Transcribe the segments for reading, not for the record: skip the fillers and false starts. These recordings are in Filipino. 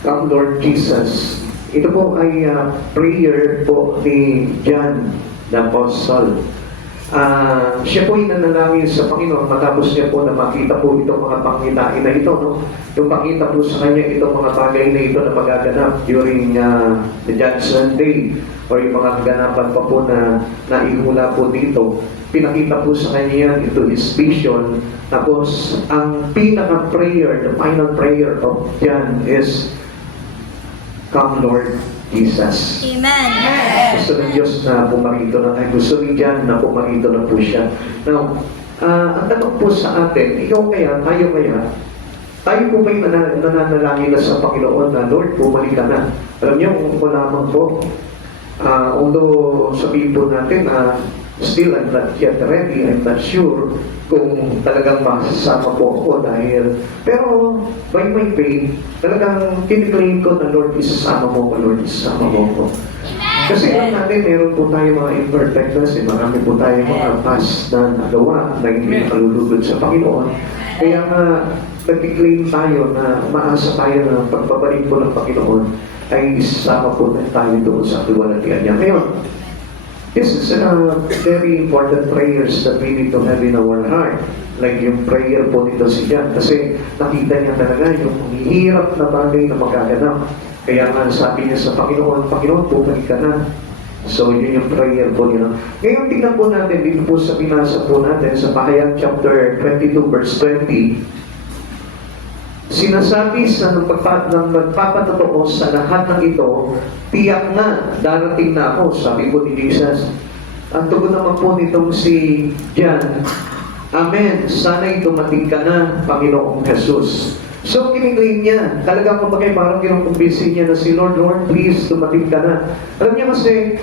Come Lord Jesus. Ito po ay prayer po ni John the Apostle. Siya po ay nanalangin sa Panginoon matapos niya po na makita po itong mga pangitain na ito, no? Yung pakita po sa kanya itong mga bagay na ito na magaganap during the Judgment Day or yung mga kaganapan pa po na naihula po dito. Pinakita po sa kanya yan into his vision. Tapos ang pinaka-prayer, the final prayer of John is, Come Lord Jesus. Amen. Gusto ng Diyos na pumarito na, gusto ni John na pumarito na po siya. Now, ang tanong po sa atin, ikaw kaya, tayo po ba'y nananalangin na sa Panginoon na, Lord, bumalik ka na? Alam niyo, kung lamang po, although sabihin po natin na still I'm not yet ready, I'm not sure kung talagang masasama po ako pero by my faith, talagang kiniklaim ko na Lord, isasama mo ko, Lord, isasama mo ko. Kasi alam natin, meron po tayo mga imperfectness, marami po tayo mga past na nagawa na hindi nakalulugod sa Panginoon. Kaya nga, nag-claim tayo na umaasa tayo na pagbabalik po ng Panginoon ay isasama po na tayo doon sa kaliwalatian niya. Ngayon, this is very important prayers that we need to have in our heart. Like yung prayer po nito si John. Kasi nakita niya talaga yung hirap na bagay na magaganap. Kaya nga sabi niya sa Panginoon, Panginoon, bumalik ka na. So yun yung prayer po niya. Ngayon tingnan po natin dito po sa binasa po natin sa Pahayag chapter 22 verse 20. Sinasabi sa magpapatotoo sa lahat ng ito, tiyak na darating na ako, sabi po ni Jesus. Ang tugon naman po nitong si John, Amen, sana'y dumating ka na, Panginoong Jesus. So, kiniklaim niya, talagang kumagay parang kinukumbisi niya na si Lord, Lord, please, dumating ka na. Alam niya kasi,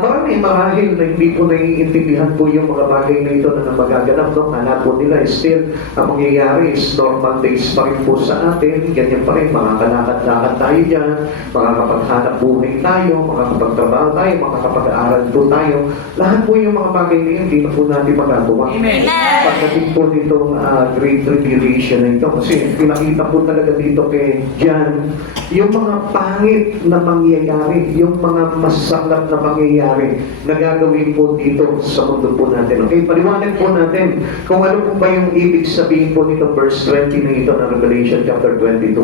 marami marahil na hindi po naiintindihan po yung mga bagay na ito na magaganap, no? Kala po nila, still, ang mangyayari is normal days pa rin po sa atin, ganyan pa rin, makakalakad-lakad tayo dyan, makakapaghanap buhay tayo, makakapagtrabaho tayo, makakapag-aaral po tayo. Lahat po yung mga bagay na yun, hindi na po natin magagawa. Amen. Pagdating po nitong Great Tribulation na ito, kasi pinakita po talaga dito kay John, yung mga pangit na mangyayari, yung mga masaklap na mangyayari na gagawin po dito sa mundo po natin. Okay, paliwanag po natin kung ano po ba yung ibig sabihin po nito verse 20 na ito ng Revelation chapter 22.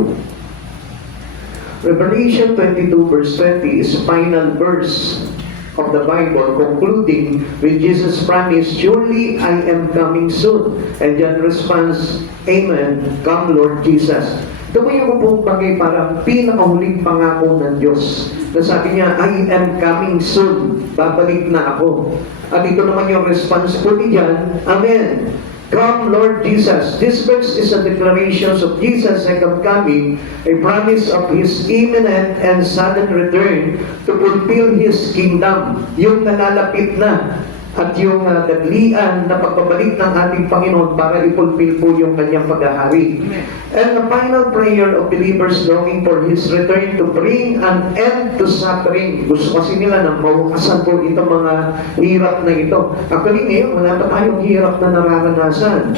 Revelation 22 verse 20 is final verse of the Bible, concluding with Jesus' promise, surely I am coming soon. And John responds, Amen, come Lord Jesus. Ito yung pong bagay parang pinakahuling pangako ng Diyos. Na sabi niya, I am coming soon. Babalik na ako. At ito naman yung response po ni John, Amen. Come Lord Jesus. This verse is a declaration of Jesus' second coming, a promise of His imminent and sudden return to fulfill His kingdom. Yung nalalapit na at yung daglian na pagbabalik ng ating Panginoon para ipulpil po yung kanyang paghahari. And the final prayer of believers longing for His return to bring an end to suffering. Gusto kasi nila na mawakasan po itong mga hirap na ito. Actually ngayon, wala pa tayong hirap na nararanasan.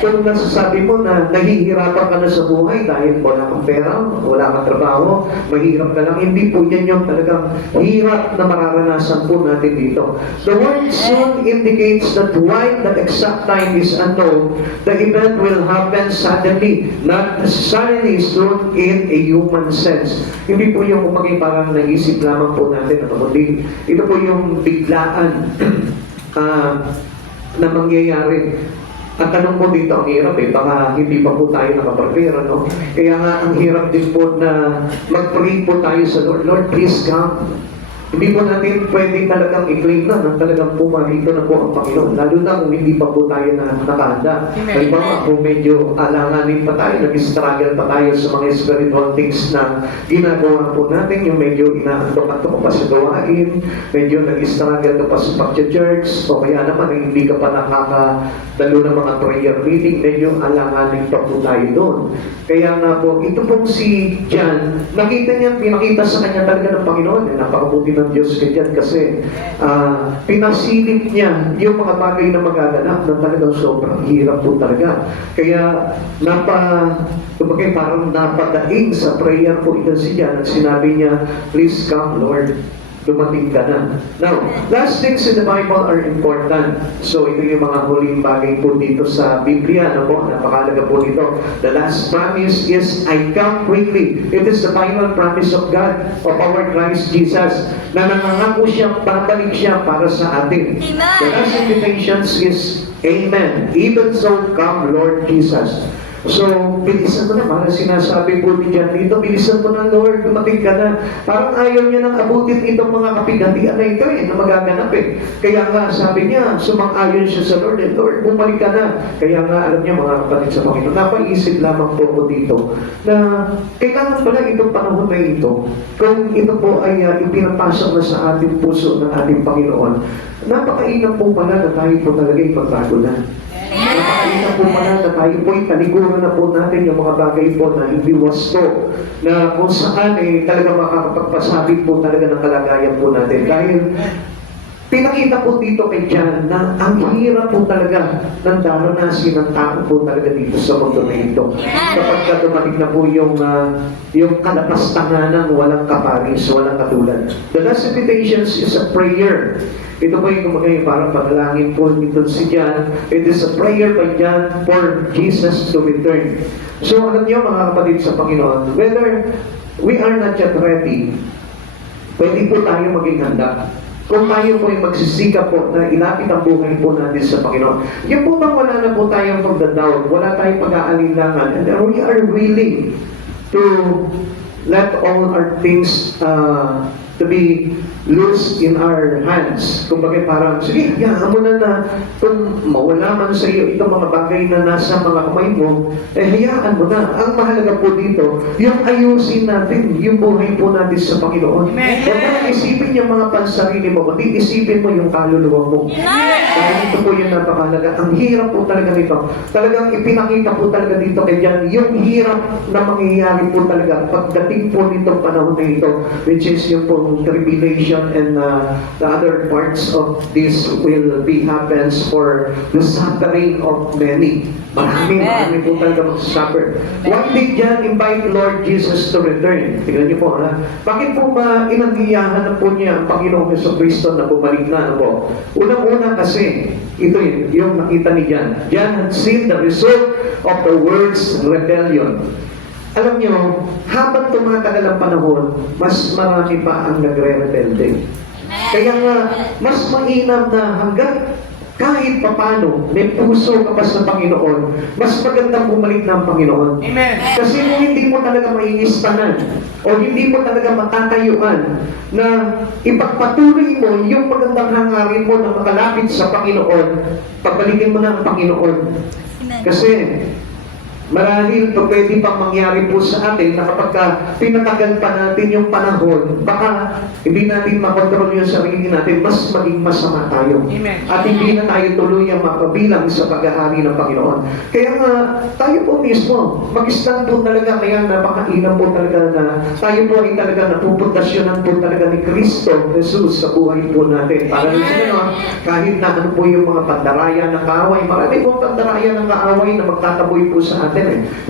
Kung nasasabi mo na nahihirapan ka na sa buhay dahil wala kang pera, wala kang trabaho, mahirap ka lang, hindi po yan yung talagang hirap na mararanasan po natin dito. The word soon indicates that while the exact time is unknown, the event will happen suddenly, not necessarily soon in a human sense. Hindi po yung kumagay parang naisip lamang po natin, kundi ito po yung biglaan na mangyayari. Ang tanong po dito, ang hirap baka hindi pa po tayo nakaprepare, no? Kaya nga, ang hirap din po na mag-pray po tayo sa Lord, Lord, please come. Hindi po natin pwede talagang i-claim na talagang pumarito na po ang Panginoon. Lalo na kung hindi pa po tayo na nakahanda. Halimbawa, kung medyo alanganin pa tayo, nag-struggle pa tayo sa mga spiritual things na ginagawa po natin, yung medyo inaantok-antok pa sa gawain, medyo nag-struggle ka pa sa pag-church, o kaya naman hindi ka pa nakakadalo ng mga prayer meeting, medyo alanganin pa po tayo doon. Kaya nga po, ito pong si John, pinakita sa kanya talaga ng Panginoon, napakabuti na ng Diyos ganyan kasi pinasilip niya yung mga bagay na magaganap na talagang sobrang hirap po talaga. Kaya parang napadaing sa prayer po ito si Jan at sinabi niya, please come Lord, dumating ka na. Now, last things in the Bible are important. So, ito yung mga huling bagay po dito sa Biblia. Ano po? Napakalaga po dito. The last promise is, I come quickly. It is the final promise of God, of our Christ Jesus, na nangangako siya, babalik siya para sa atin. The last invitation is, Amen. Even so, come Lord Jesus. So, bilisan mo na, parang sinasabi po ni John dito, bilisan mo na Lord, dumating ka na. Parang ayaw niya nang abutin itong mga kapigatian na ito na magaganap Kaya nga, sabi niya, sumang-ayon siya sa Lord, Lord, bumalik ka na. Kaya nga, alam niya mga kapatid sa Panginoon, napaisip lamang po ko dito, na kailangan pala itong panahon na ito, kung ito po ay ipinapasok na sa ating puso ng ating Panginoon, napakainam po pala na tayo po talaga ipagbago na. Napakita po pala na tayo po'y taliguran na po natin yung mga bagay po na hindi wasto, na kung saan talaga makakapagpasabit po talaga ng kalagayan po natin. Dahil pinakita po dito kay John na ang hirap po talaga ng daranasin ng tao po talaga dito sa mundo na ito. Kapag dumating na po yung kalapastanganan, walang kaparis, walang katulad. The last invitation is a prayer. Ito po yung kumagay parang panalangin po nito si John. It is a prayer by John for Jesus to return. So alam niyo mga kapatid sa Panginoon, whether we are not yet ready, pwede po tayo maging handa. Kung tayo po ay magsisikap po na ilapit ang buhay po natin sa Panginoon. Yung po bang wala na po tayong pagdadoubt, wala tayong pag-aalinlangan, and we are willing to let all our things to be loose in our hands. Kumbaga parang, sige, hayaan mo na kung mawala man sa iyo itong mga bagay na nasa mga kamay mo, hayaan mo na. Ang mahalaga po dito, yung ayusin natin, yung buhay po natin sa Panginoon. Huwag mo isipin yung mga pansarili mo, kundi isipin mo yung kaluluwa mo. Dahil ito po yung napakalaga. Ang hirap po talaga nito. Talagang ipinakita po talaga dito kay Jan, yung hirap na mangyayari po talaga pagdating po nitong panahon na ito, which is yung po tribulation and the other parts of this will be happens for the suffering of many. Marami po talaga magsasuffer. What did John invite Lord Jesus to return? Tingnan niyo po, bakit po inangiyahan na po niya ang Panginoong Jesucristo na bumalik na? Po? Unang-una kasi, ito yung nakita ni John. John had seen the result of the world's rebellion. Alam niyo, habang tumatagal ang panahon, mas marami pa ang nagre-rebelde. Kaya nga, mas mainam na hanggang kahit papano, may puso ka pa sa Panginoon, mas magandang bumalik na ang Panginoon. Amen. Kasi kung hindi mo talaga maiistanan, o hindi mo talaga matatayuan, na ipagpatuloy mo yung magandang hangarin mo na makalapit sa Panginoon, pagbalikin mo na ang Panginoon. Kasi, marahil ito pwede pang mangyari po sa atin na kapag pinatagal pa natin yung panahon, baka hindi natin makontrol yung sarili natin, mas maging masama tayo. Amen. At hindi na tayo tuluyang mapabilang sa pag-ahari ng Panginoon. Kaya nga, tayo po mismo, mag-stand po talaga, kaya napakainam po talaga na tayo po ay talaga napupundasyonan po talaga ni Kristo Jesus sa buhay po natin. Para rin kahit na ano po yung mga pandaraya ng kaaway, marami pong pandaraya ng kaaway na magtataboy po sa atin.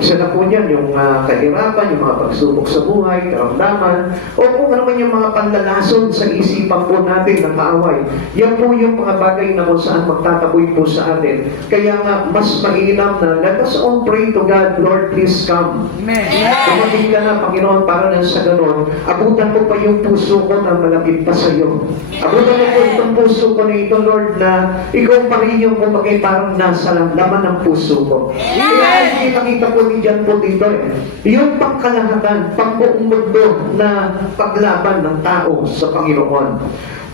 Isa na po niyan, yung kahirapan, yung mga pagsubok sa buhay, karamdaman, o kung ano man yung mga panlalason sa isipan po natin ng kaaway. Yan po yung mga bagay na kung saan magtataboy po sa atin. Kaya nga, mas mainam na, let us all pray to God, Lord, please come. Amen. Dumating ka na, Panginoon, para na sa ganon, abutan mo pa yung puso ko na malapit pa sa iyo. Abutan mo po itong puso ko na ito, Lord, na ikaw pa rin yung kumagay parang nasa laman ng puso ko. Kaya nakita po ni John po dito yung pangkalahatan, pangbuong mundo na paglaban ng tao sa Panginoon.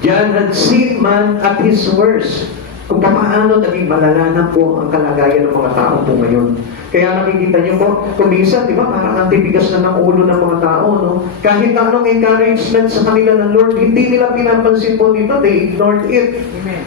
John had seen man at his worst. Kung paano naging malala na po ang kalagayan ng mga tao po ngayon. Kaya nakikita niyo po, kung minsan, di ba, parang antibigas na ng ulo ng mga tao, no? Kahit anong encouragement sa kanila ng Lord, hindi nila pinapansin po dito, they ignored it. Amen.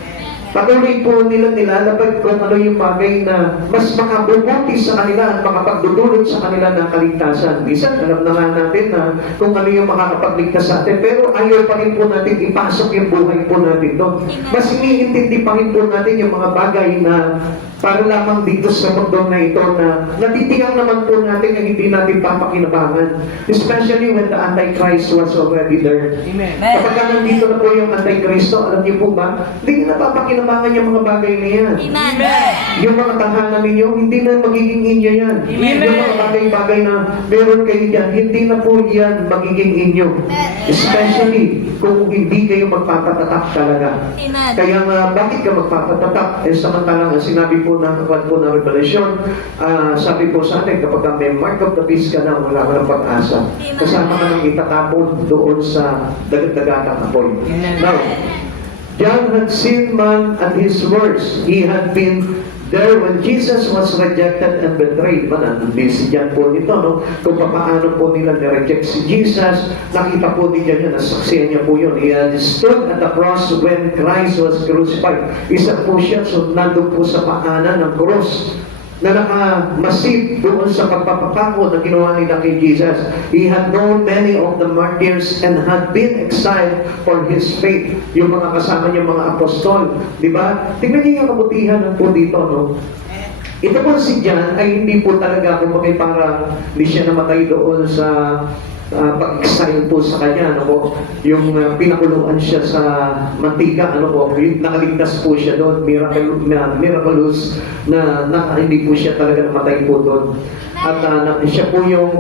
Patuloy po nila nilalabag kung ano yung bagay na mas makabubuti sa kanila at makapagdudulot sa kanila ng kaligtasan. Minsan, alam na nga natin na kung ano yung makakapagligtas sa atin, pero ayaw pa rin po natin ipasok yung buhay po natin doon. Mas iniintindi pa rin po natin yung mga bagay na para lamang dito sa mundo na ito na natitiyak naman po natin na hindi natin papakinabangan. Especially when the Antichrist was already there. Amen. Kapag nandito na po yung Antichristo, alam niyo po ba, hindi na papakinabangan yung mga bagay na yan. Amen. Yung mga tahanan ninyo, hindi na magiging inyo yan. Amen. Yung mga bagay-bagay na meron kayo dyan, hindi na po yan magiging inyo. Especially kung hindi kayo magpapatatak talaga. Amen. Kaya nga, bakit ka magpapatatak? Eh, samantalang ang sinabi po ng aklat po ng Revelation, sabi po sa atin, kapag may mark of the beast ka na, wala ka ng pag-asa. Kasama ka nang itatapon doon sa dagat-dagatang apoy. Now, John had seen man at his words. He had been there when Jesus was rejected and betrayed. Busy dyan po nito, no? Kung paano po nila nireject si Jesus, nakita po din dyan yun, nasaksiyan niya po yun. He had stood at the cross when Christ was crucified. Isa po siya, so nandun po sa paanan ng cross na nakamasid doon sa pagpapakako na ginawa nila kay Jesus. He had known many of the martyrs and had been exiled for his faith. Yung mga kasama niya, mga apostol. Di ba? Tingnan niyo yung kabutihan ng po dito, no? Ito po si John ay hindi po talaga, kung parang hindi siya namatay doon sa pag-exile po sa kanya, ano po, yung pinakuluan siya sa mantika, ano po, nakaligtas po siya doon, miraculous na hindi po siya talaga namatay po doon. At siya po yung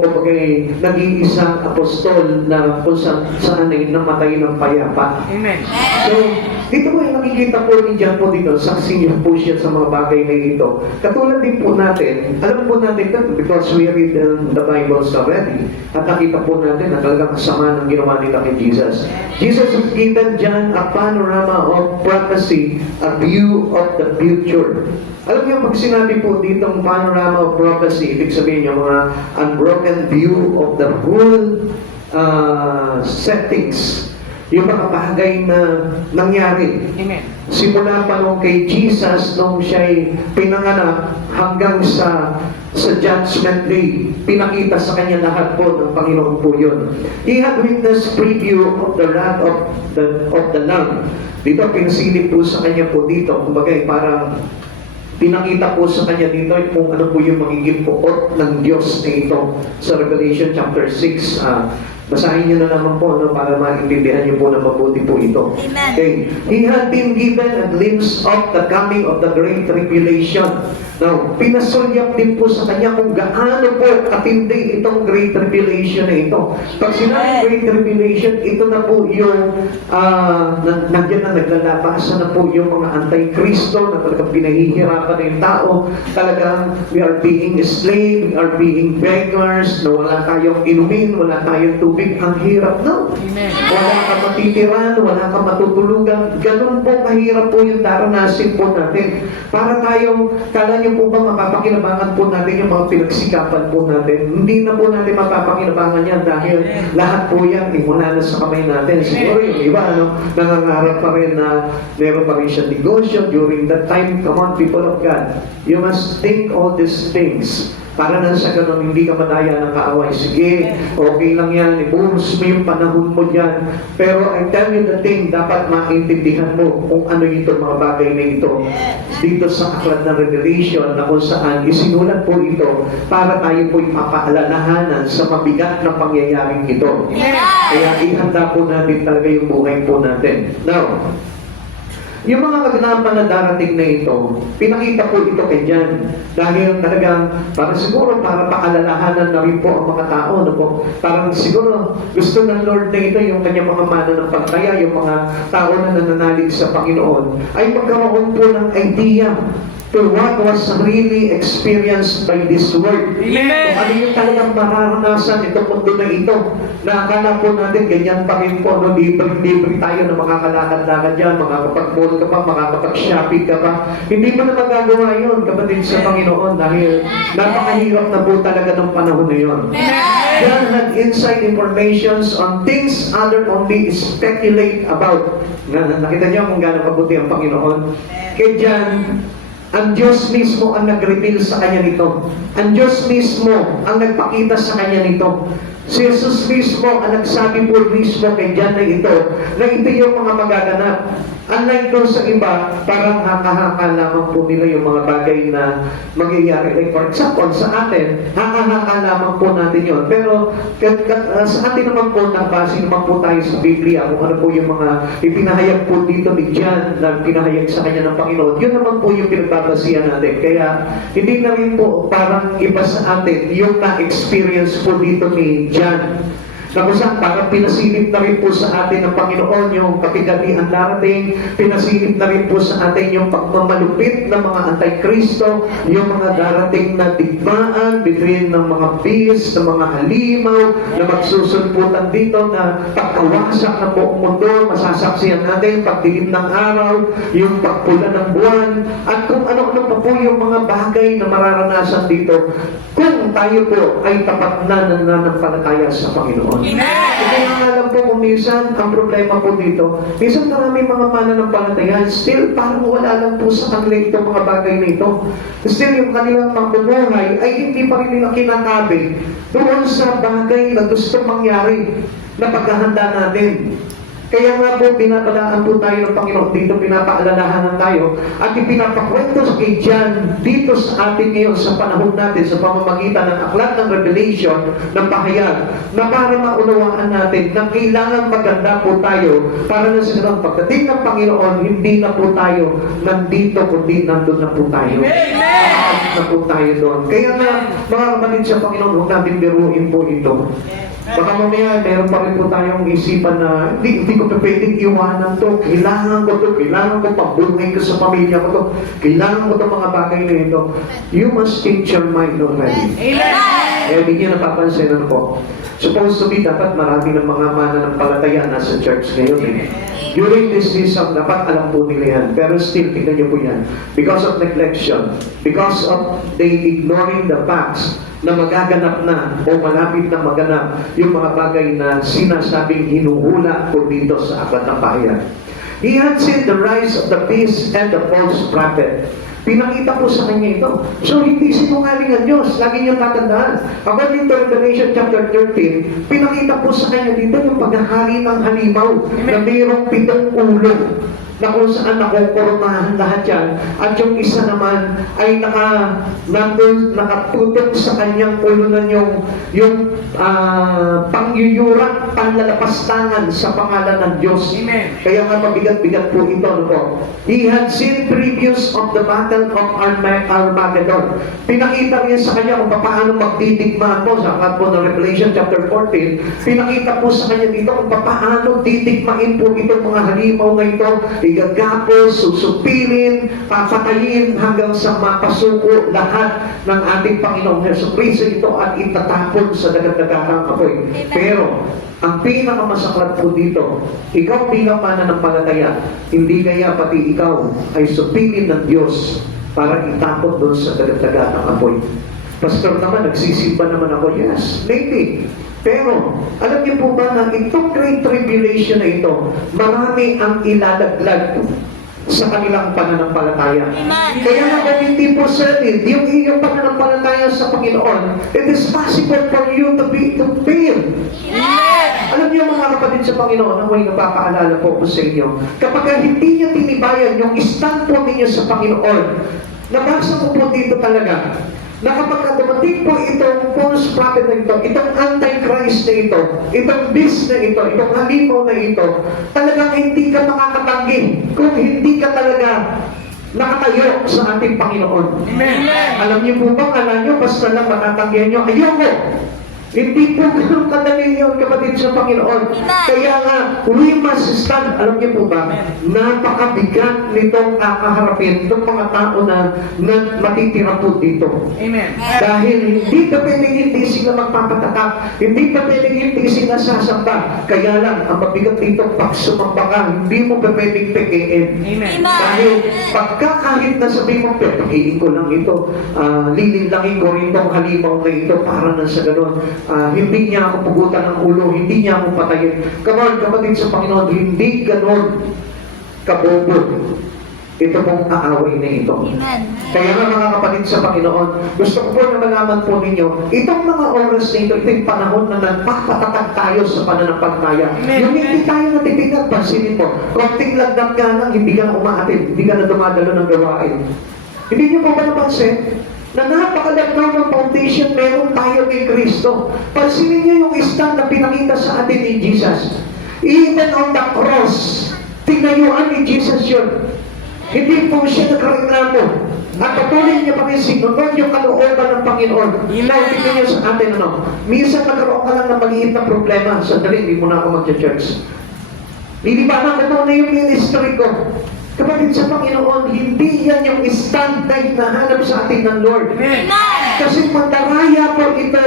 nag-iisang apostol na kung saan ay namatay ng payapa. Amen. So, dito po yung nakikita po ni John po dito, saksi niya po siya sa mga bagay na ito. Katulad din po natin, alam po natin ito because we read the Bibles already. At nakita po natin na talagang kasama ng ginawa nila kay Jesus. Jesus has given John a panorama of prophecy, a view of the future. Alam niyo, pag sinabi po ditong panorama of prophecy, ibig sabihin niyo mga unbroken view of the whole settings, yung mga bagay na nangyari. Amen. Simula pa nung kay Jesus, nung siya'y pinanganak hanggang sa Judgment Day, pinakita sa kanya lahat po ng Panginoon po yun. He had witnessed preview of the wrath of the Lamb. Dito, pinasilip po sa kanya po dito, kumbaga parang pinakita po sa kanya dito kung ano po yung magiging puot ng Diyos na ito sa Revelation chapter 6. Basahin niyo na naman po para maintindihan niyo po na mabuti po ito. Amen. Okay. He had been given a glimpse of the coming of the Great Tribulation. Now, pinasulyap din po sa kanya kung gaano po katindi itong Great Tribulation na ito. Pag sinabi Great Tribulation, ito na po yung nandiyan na naglalabasan na po yung mga Antikristo na talagang pinahihirapan na yung tao. Talagang we are being slave, we are being beggars, na wala tayong inumin, wala tayong tubig. Ang hirap na. Amen. Wala ka matitiran, wala ka matutulugan. Ganun po kahirap po yung daranasin po natin. Para tayong, kala niyo po ba mapapakinabangan po natin yung mga pinagsikapan po natin? Hindi na po natin mapapakinabangan yan dahil lahat po yan, mula na sa kamay natin. Siguro yung iba, nangangarap pa rin na meron pa rin siya negosyo during that time. Come on, people of God. You must think all these things. Para na sa ganun, hindi ka madaya ng kaaway. Sige, okay lang yan. Ibuhos mo yung panahon mo dyan. Pero I tell you the thing, dapat maintindihan mo kung ano itong mga bagay na ito. Dito sa aklat ng Revelation na kung saan isinulat po ito para tayo po ipapaalalahanan sa mabigat na pangyayaring ito. Kaya ihanda po natin talaga yung buhay po natin. Now, yung mga kaganapan na darating na ito, pinakita po ito kay John. Dahil talagang, parang siguro para paalalahanan na rin po ang mga tao. No po? Parang siguro gusto ng Lord na ito, yung kanyang mga mananampalataya, yung mga tao na nananalig sa Panginoon, ay magkaroon po ng idea to what was really experienced by this word. Amen. Kung ano yung talagang mararanasan itong mundo na ito, na akala po natin ganyan pa rin po, no? Libre tayo na makakalakad-lakad dyan, makakapag-mall ka pa, makakapag-shopping ka pa. Hindi mo na magagawa yun, kapatid sa Panginoon, dahil napakahirap na po talaga ng panahon na yun. John had inside informations on things other only speculate about. Nakita niyo kung gaano kabuti ang Panginoon? Kaya dyan, ang Diyos mismo ang nag-reveal sa kanya nito. Ang Diyos mismo ang nagpakita sa kanya nito. Si Jesus mismo ang nagsabi po mismo kay John na ito yung mga magaganap. Unlike doon sa iba, parang haka-haka lamang po nila yung mga bagay na mangyayari. Like for example, sa atin, haka-haka lamang po natin yun. Pero sa atin naman po, nabase naman po tayo sa Biblia, kung ano po yung mga ipinahayag po dito ni John na pinahayag sa kanya ng Panginoon. Yun naman po yung pinagbabasihan natin. Kaya hindi na rin po parang iba sa atin yung na-experience po dito ni John. Na kung saan parang pinasilip na rin po sa atin ng Panginoon yung kapigatihan darating, pinasilip na rin po sa atin yung pagmamalupit ng mga antikristo, yung mga darating na digmaan between ng mga beast, ng mga halimaw, na magsusulputan dito na pagkawasak ng buong mundo, masasaksihan natin, pagdilim ng araw, yung pagpula ng buwan, at kung ano-ano pa po yung mga bagay na mararanasan dito, kung tayo po ay tapat na nananampalataya sa Panginoon. Kaya nga alam po kung minsan, ang problema po dito, minsan marami mga mananampalataya, still parang wala lang po sa kanila itong mga bagay na ito. Still yung kanilang pamumuhay ay hindi pa rin nila kinakabi doon sa bagay na gusto mangyari na paghahanda natin. Kaya nga po, pinapalaan po tayo ng Panginoon dito, pinapaalalahanan tayo, at ipinapakwento sa kay John dito sa atin ngayon sa panahon natin sa pamamagitan ng aklat ng Revelation ng pahayag, na para maunawaan natin na kailangan maganda po tayo para na sa ganun pagdating ng Panginoon, hindi na po tayo nandito, kundi nandun na po tayo. Na po tayo doon. Kaya nga, mga kapatid sa Panginoon, huwag natin biruin po ito. Baka mamaya, meron pa rin po tayong isipan na hindi ko pa pwedeng iwanan to. Kailangan ko pabuhay ko sa pamilya ko to. Kailangan ko to mga bagay na ito. You must change your mind already. Amen! Eh, hindi niyo napapansin po. Supposed to be, dapat marami ng mga mananampalataya nasa church ngayon. During this season, dapat alam po nila yan. Pero still, tignan niyo po yan. Because of neglection, because of they ignoring the facts, na magaganap na o malapit na maganap yung mga bagay na sinasabing hinuhula po dito sa aklat ng pahayag. He had seen the rise of the beast and the false prophet. Pinakita po sa kanya ito. So, hindi sinungaling ang Diyos. Lagi niyong tatandaan. According to Revelation chapter 13, pinakita po sa kanya dito yung paghahari ng halimaw na mayroong 7 ulo na kung saan nakukoronahan lahat yan. At yung isa naman ay nakatutok sa kanyang ulunan yung pangyuyurak, panlalapastangan sa pangalan ng Diyos. Amen. Kaya nga mabigat-bigat po ito. He had seen previews of the battle of Armageddon. Pinakita rin sa kanya kung paano magdidigmaan po sa aklat po ng Revelation chapter 14. Pinakita po sa kanya dito kung paano didigmain po itong mga halimaw na ito, igagapos, susupilin, papatayin hanggang sa mapasuko lahat ng ating Panginoong Jesucristo ito at itatapon sa dagat-dagatang apoy. Pero ang pinakamasaklat po dito, ikaw bilang mananampalataya, hindi kaya pati ikaw ay supilin ng Diyos para itapon doon sa dagat-dagatang apoy. Pastor naman, nagsisimba naman ako. Yes, maybe. Pero, alam niyo po ba na itong Great Tribulation na ito, marami ang ilalaglag sa kanilang pananampalataya. Kaya nga kung hindi po certain, yung iyong pananampalataya sa Panginoon, it is possible for you to fail. Alam niyo mga kapatid sa Panginoon, ako'y napapaalala po sa inyo, kapag hindi niya tinibayan yung stand po ninyo sa Panginoon, nabasa ko po dito talaga, na kapag dumating po itong false prophet na ito, itong antichrist na ito, itong beast na ito, itong halimaw na ito, talagang hindi ka makakatanggi kung hindi ka talaga nakatayo sa ating Panginoon. Amen. Alam niyo po ba, alam niyo, basta lang matatanggihan niyo, ayoko. Hindi po ganun kadali yun, kapatid sa Panginoon. Kaya nga, we must stand. Alam niyo po ba, napakabigat nitong kakaharapin itong mga tao na matitira po dito. Amen. Dahil hindi pa pwedeng hindi sila magpapatakak, hindi pa pwedeng hindi sila sasamba. Kaya lang, ang mabigat dito, pag sumamba ka, hindi mo pa pwedeng pekein. Amen. Dahil pagka kahit na sabi mo, pekein ko lang ito, lilinlangin ko rin itong halimaw na ito para na sa ganun. hindi niya ako pugutan ng ulo, hindi niya ako patayin. Come on, kapatid sa Panginoon, hindi ganon kabobo ito pong kaaway na ito. Amen. Kaya nga mga kapatid sa Panginoon, gusto ko po na malaman po ninyo, itong mga oras na ito, ito yung panahon na nagpapatatag tayo sa pananampalataya. Yung hindi tayo natitignan, pansinin po, konting lagdam ka lang, hindi ka na umaatid, hindi ka na dumadalo ng gawain. Hindi niyo po ba napansin? Na napakalagnaw ng foundation meron tayo kay Kristo. Pansinin niyo yung stand na pinakita sa atin ni Jesus. Even on the cross, tinayuan ni Jesus yun. Hindi po siya nagreklamo. At patuloy niya pa rin sinunod yung kalooban ng Panginoon. Now, tingnan niyo sa atin, minsan nagkaroon ka lang ng maliit na problema. Sandali, hindi mo na ako mag-church. Lilipanan ko na yung ministry ko. Kapatid sa Panginoon, hindi yan yung stand na hinahanap sa atin ng Lord. Amen. Kasi mandaraya po ito,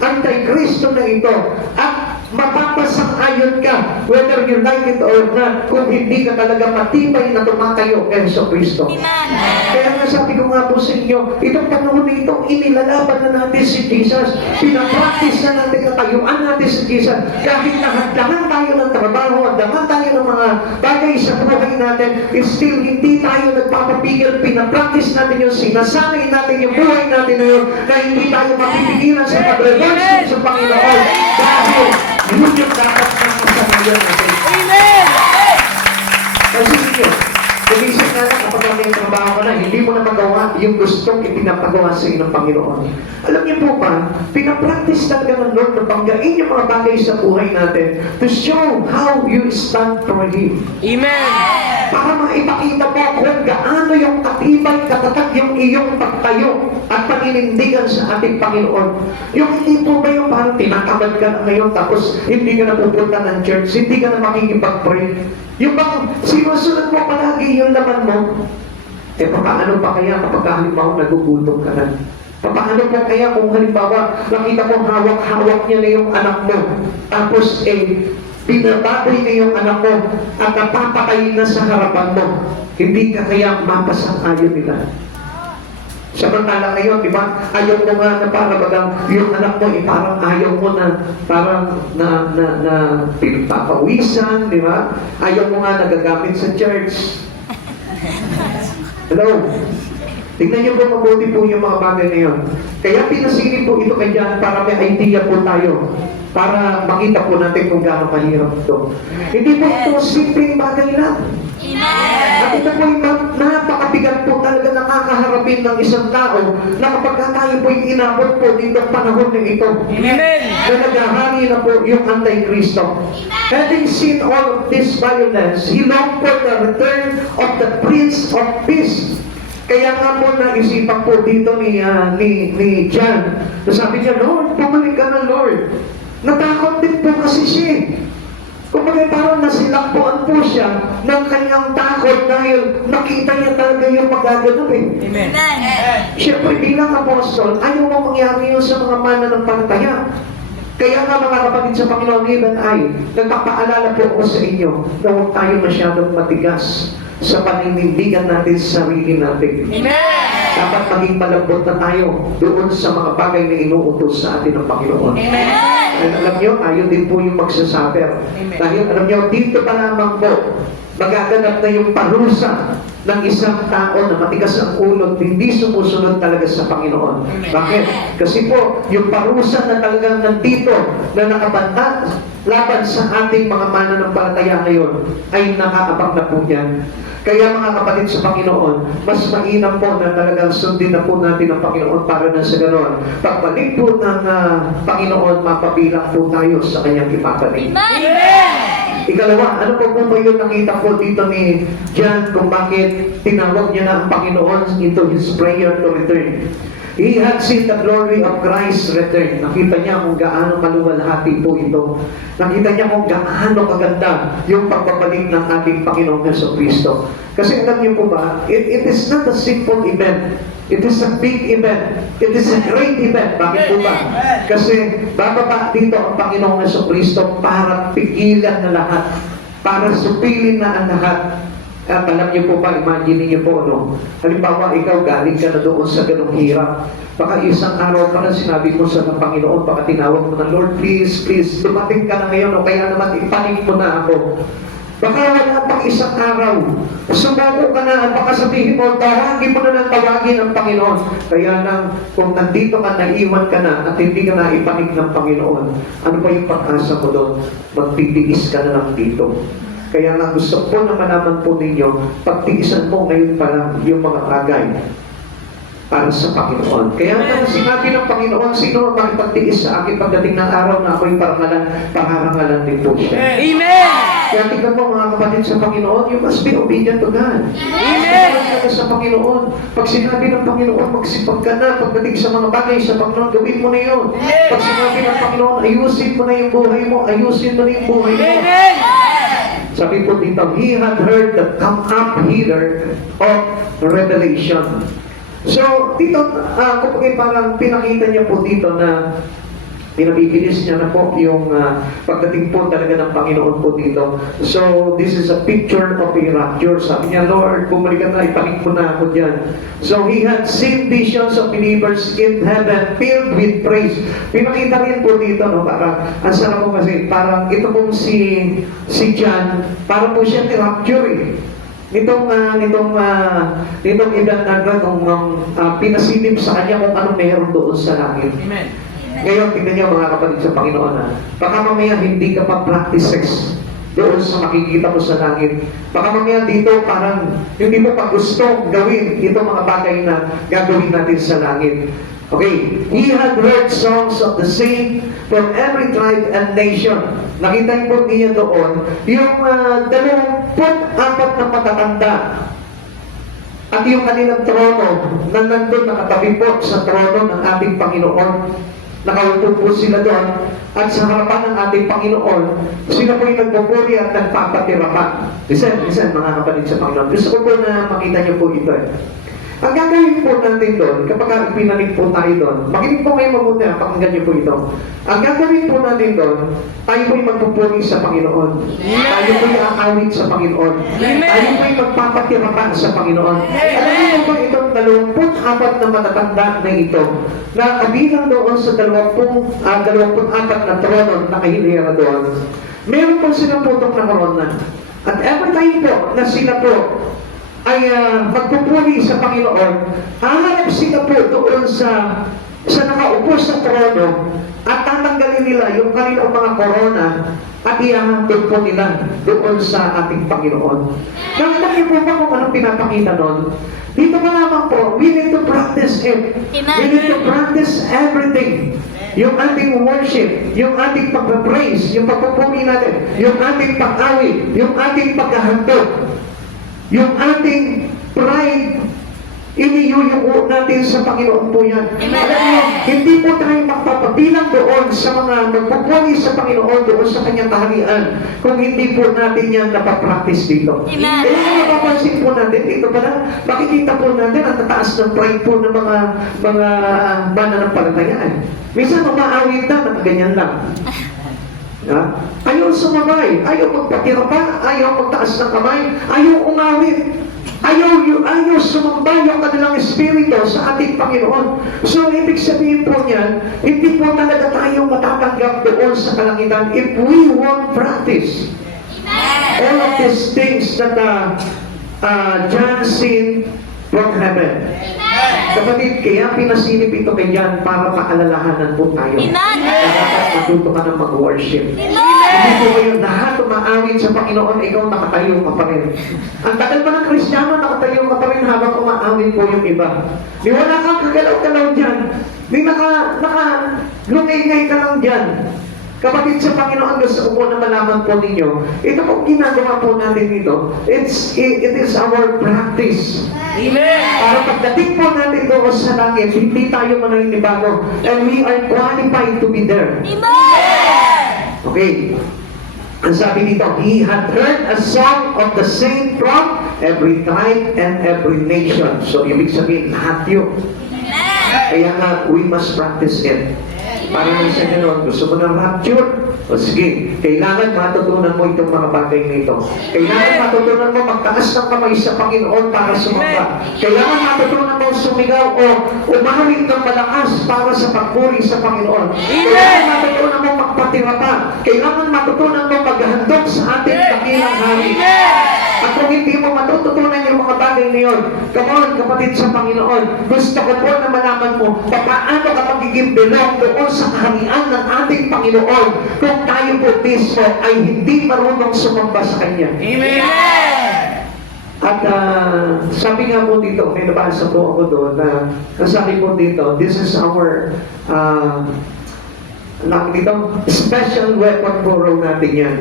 anti-Kristo na ito. At mapapasang-ayon ka, whether you like it or not, kung hindi ka talaga matibay na tumatayo kay Kristo. Kaya nga sabi ko nga po sa inyo, itong panahon na ito, inilalaban na natin si Jesus. Pinapractice na natin, natayuan natin si Jesus. Kahit nahadlangan tayo ng trabaho, hadlangan tayo ng mga bagay sa buhay natin, still hindi tayo nagpapapigil, pinapractice natin yung sinasanay natin yung buhay natin na yun, na hindi tayo mapipigilan sa pag-reverse sa Panginoon. Dahil yun yung dapat ng kasanayan natin. Amen. Kasi ninyo, kumisip na lang kapag may trabaho ka na, hindi mo na magawa yung gustong ipinapagawa sa inyo ng Panginoon. Alam niyo po ba, pinapractice talaga ng Lord na banggain yung mga bagay sa buhay natin to show how you stand for Him. Amen. Para maipakita mo kung gaano yung katibay, katatag yung iyong pagtayo at paninindigan sa ating Panginoon. Yung hindi po ba yung parang tinakamad ka na ngayon tapos hindi ka na pupunta ng church, hindi ka na makikipag-pray. Yung bang sinusunod mo palagi yung laman mo, paano pa kaya kapag halimbawa nagugutom ka na? Paano po kaya kung halimbawa nakita mo hawak-hawak niya na yung anak mo, tapos binababoy na yung anak mo at napapatayin na sa harapan mo, hindi ka kaya mapasang-ayon nila. Samantala ngayon, di ba, ayaw mo nga na para bagang yung anak mo, parang ayaw mo na parang na pinapawisan, di ba? Ayaw mo nga nagagamit sa church. Hello? Tingnan niyo po mabuti po yung mga bagay na yun. Kaya pinasilip po ito kanya para may idea po tayo. Para makita po natin kung gaano kahirap ito. Hindi po ito simpleng bagay lang. At ito po yung napakabigat po talaga nakakaharapin ng isang tao na kapag tayo po yung inabot po dito panahon ng ito. Amen. Na naghahari na po yung anti-Kristo. Having seen all of this violence, he longed for the return of the Prince of Peace. Kaya nga po naisipan po dito ni John, na sabi niya, Lord, bumalik ka na, Lord. Natakot din po kasi siya. Kumbaga parang nasilakpuan po siya ng kanyang takot dahil nakita niya talaga yung magaganap eh. Amen. Siyempre bilang apostol, ayaw mo mangyari yun sa mga mananampalataya. Kaya nga mga kapatid sa Panginoon, even ay, nagpapaalala po ako sa inyo na huwag tayo masyadong matigas sa paninindigan natin sa sarili natin. Amen. Dapat maging malambot na tayo doon sa mga bagay na inuutos sa atin ng Panginoon. Amen. Dahil alam nyo, ayaw din po yung magsasaber. Dahil alam nyo, dito pa lamang po, magaganap na yung parusa ng isang tao na matigas ang ulo at hindi sumusunod talaga sa Panginoon. Bakit? Kasi po, yung parusa na talagang nandito na nakabanta laban sa ating mga mananampalataya ngayon ay nakaabang na po yan. Kaya mga kapatid sa Panginoon, mas mainam po na talagang sundin na po natin ang Panginoon para na sa ganoon. Pagbalik po ng Panginoon, mapabilang po tayo sa kanyang ipapalik. Ikalawa, ano po ba yung nakita po dito ni John kung bakit tinawag niya na ang Panginoon into his prayer to return? He had seen the glory of Christ's return. Nakita niya kung gaano maluwalhati po ito. Nakita niya kung gaano kaganda yung pagbabalik ng ating Panginoong Jesucristo. Kasi alam niyo po ba, it is not a simple event. It is a big event. It is a great event. Bakit po ba? Kasi bababa dito ang Panginoong Jesucristo para pigilan na lahat. Para supilin na ang lahat. At alam niyo po ba, imagine niyo po, no? Halimbawa, ikaw galing ka na doon sa ganung hirap. Baka isang araw pa na sinabi mo sa Panginoon, baka tinawag mo na, Lord, please, please, dumating ka na ngayon, o kaya naman ipanig mo na ako. Baka wala pang isang araw. Sumako ka na at baka sabihin mo, tawagin mo na ng tawagin ng Panginoon. Kaya nang kung nandito ka, naiwan ka na at hindi ka na ipanig ng Panginoon, ano ba yung pag-asa mo doon? Magtitiis ka na lang dito. Kaya nga gusto po na malaman po ninyo, pagtiisan mo ngayon pa lang yung mga bagay para sa Panginoon. Kaya nga sinabi ng Panginoon, sino ang makipagtiis sa akin pagdating ng araw na ako'y parangalan din po siya. Amen! Kaya tingnan mo mga kapatid sa Panginoon, you must be obedient to God. Amen! Ka sa Panginoon. Pag sinabi ng Panginoon, magsipag ka na. Pagdating sa mga bagay sa Panginoon, gawin mo na yun. Pag sinabi ng Panginoon, ayusin mo na yung buhay mo, ayusin mo na yung buhay mo. Amen! Sabi po dito, he had heard the come up hither of revelation. So, dito, kung parang pinakita niya po dito na pinabibilis niya na po yung pagdating po talaga ng Panginoon po dito. So, this is a picture of a rapture. Sabi niya, Lord, bumalik ka na, ipanik mo na ako dyan. So, he had seen visions of believers in heaven filled with praise. Pinakita rin po dito, no, parang, ang sarap po kasi, parang ito pong si John, parang po siya ni-rapture eh. Nitong edad na nung pinasilip sa kanya kung anong meron doon sa langit. Amen. Ngayon, tingnan niyo mga kapatid sa Panginoon, baka mamaya hindi ka pa practice sex doon sa makikita mo sa langit. Baka mamaya dito parang hindi mo pa gusto gawin itong mga bagay na gagawin natin sa langit. Okay, he had heard songs of the saint from every tribe and nation. Nakita po niya doon yung 24 na matatanda at yung kanilang trono na nandun nakatabi po sa trono ng ating Panginoon. Nakaupo po sila doon at sa harapan ng ating Panginoon, sila po yung nagpupuri at nagpapatira pa. Listen, mga kapatid sa Panginoon. Gusto ko po na makita niyo po ito eh. Ang gagawin po natin doon, kapag pinanig po tayo doon, makinig po kayo mabuti, pakinggan niyo po ito. Ang gagawin po natin doon, tayo po yung magpupuri sa Panginoon. Tayo po yung aawit sa Panginoon. Tayo po yung magpapatirapan sa Panginoon. Alam niyo po ba itong 24 na matatanda na ito, na kabilang doon sa 24 na trono na kahilera doon, meron po silang putong na korona. At every time po na sila po ay magpupuri sa Panginoon, hahanap sila po doon sa nakaupo sa trono at tatanggalin nila yung kanilang mga korona at iahantod po nila doon sa ating Panginoon. Nakita niyo po ba kung anong pinapakita nun? Dito pa lamang po, we need to practice it. We need to practice everything. Yung ating worship, yung ating pagpapraise, yung pagpupuri natin, yung ating pag-awit, yung ating paghahandog, yung ating pride, iniyuyuko natin sa Panginoon po yan. Alam niyo, hindi po tayo magpapabilang doon sa mga magpupuri sa Panginoon doon sa kanyang kaharian kung hindi po natin yan napapractice dito. Kaya napapansin po natin, dito pala, makikita po natin ang tataas ng pride po ng mga mananampalatayaan. Minsan, umaawit na, nakaganyan lang. Ayaw sumabay, ayaw magpatira pa, ayaw magtaas ng kamay, ayaw umawit, ayaw sumambay yung kanilang espiritu sa ating Panginoon. So, ibig sabihin po niyan, hindi po talaga tayo matatanggap doon sa kalangitan if we won't practice all of these things that John seen from heaven. Kapatid, kaya pinasilip ito kay John para paalalahanan po tayo. Dapat matuto ka ng mag-worship. Hindi po kayo lahat umaawit sa Panginoon, ikaw nakatayo ka pa rin. Ang tagal pa ng Kristiyano, nakatayo ka pa rin habang umaawit po yung iba. Di wala kang kagalaw-galaw dyan. Di naka-lumingay ka lang dyan. Kapatid sa Panginoon, gusto ko po na malaman po ninyo, ito po ginagawa po natin dito, it is our practice. Amen! Para pagdating po natin doon sa langit, hindi tayo mananinibago. And we are qualified to be there. Amen! Okay. Ang sabi dito, he had heard a song of the saint from every tribe and every nation. So, ibig sabihin, lahat yun. Kaya nga, we must practice it. Parang ang sa gano'n, gusto mo ng rapture? O sige, kailangan matutunan mo itong mga bagay nito. Kailangan matutunan mo magtaas ng kamay sa Panginoon para sumamba. Kailangan matutunan mo sumigaw o umaharing ng malakas para sa pagpuri sa Panginoon. Kailangan matutunan mo magpatirapa. Kailangan matutunan mo maghandog sa ating dakilang hari. At kung hindi mo matututunan yung mga bagay na yun, come on, kapatid sa Panginoon, gusto ko po na malaman mo paano ka magiging belong doon sa kaharian ng ating Panginoon kung tayo po mismo ay hindi marunong sumamba sa Kanya. Amen. At sabi nga po dito, may nabasa po ako doon na sabi po dito, this is our special weapon po raw natin yan.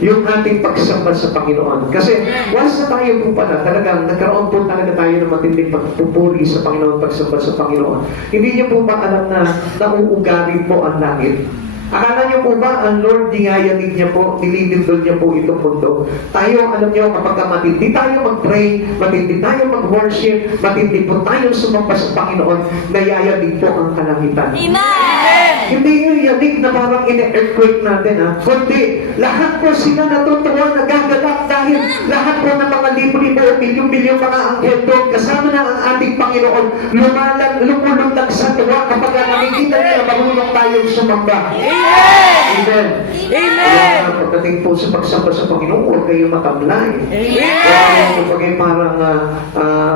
Yung ating pagsamba sa Panginoon. Kasi once na tayo po pala, talagang nagkaroon po talaga tayo ng matinding pagpupuri sa Panginoon, pagsamba sa Panginoon. Hindi niyo po ba alam na nauugarin po ang langit? Akala niyo po ba ang Lord niyayanig niya po, nililindol niya po itong mundo? Tayo, alam niyo, kapag matindi tayo mag-pray, matindi tayo mag-worship, matindi po tayo sumamba sa Panginoon, nayayanig po ang kalangitan. Hindi yung yanig na parang in-earthquake natin, ha? Kundi, lahat po sila natutuwa, nagagalak dahil lahat po ng mga libo-libo o bilyong-bilyong mga anghel doon, kasama na ang ating Panginoon, lumulundag sa tuwa kapag nakikita nila marunong tayong sumamba. Amen. Amen. Kaya pagdating po sa pagsamba sa Panginoon, huwag kayong matamlay. Amen. Kapag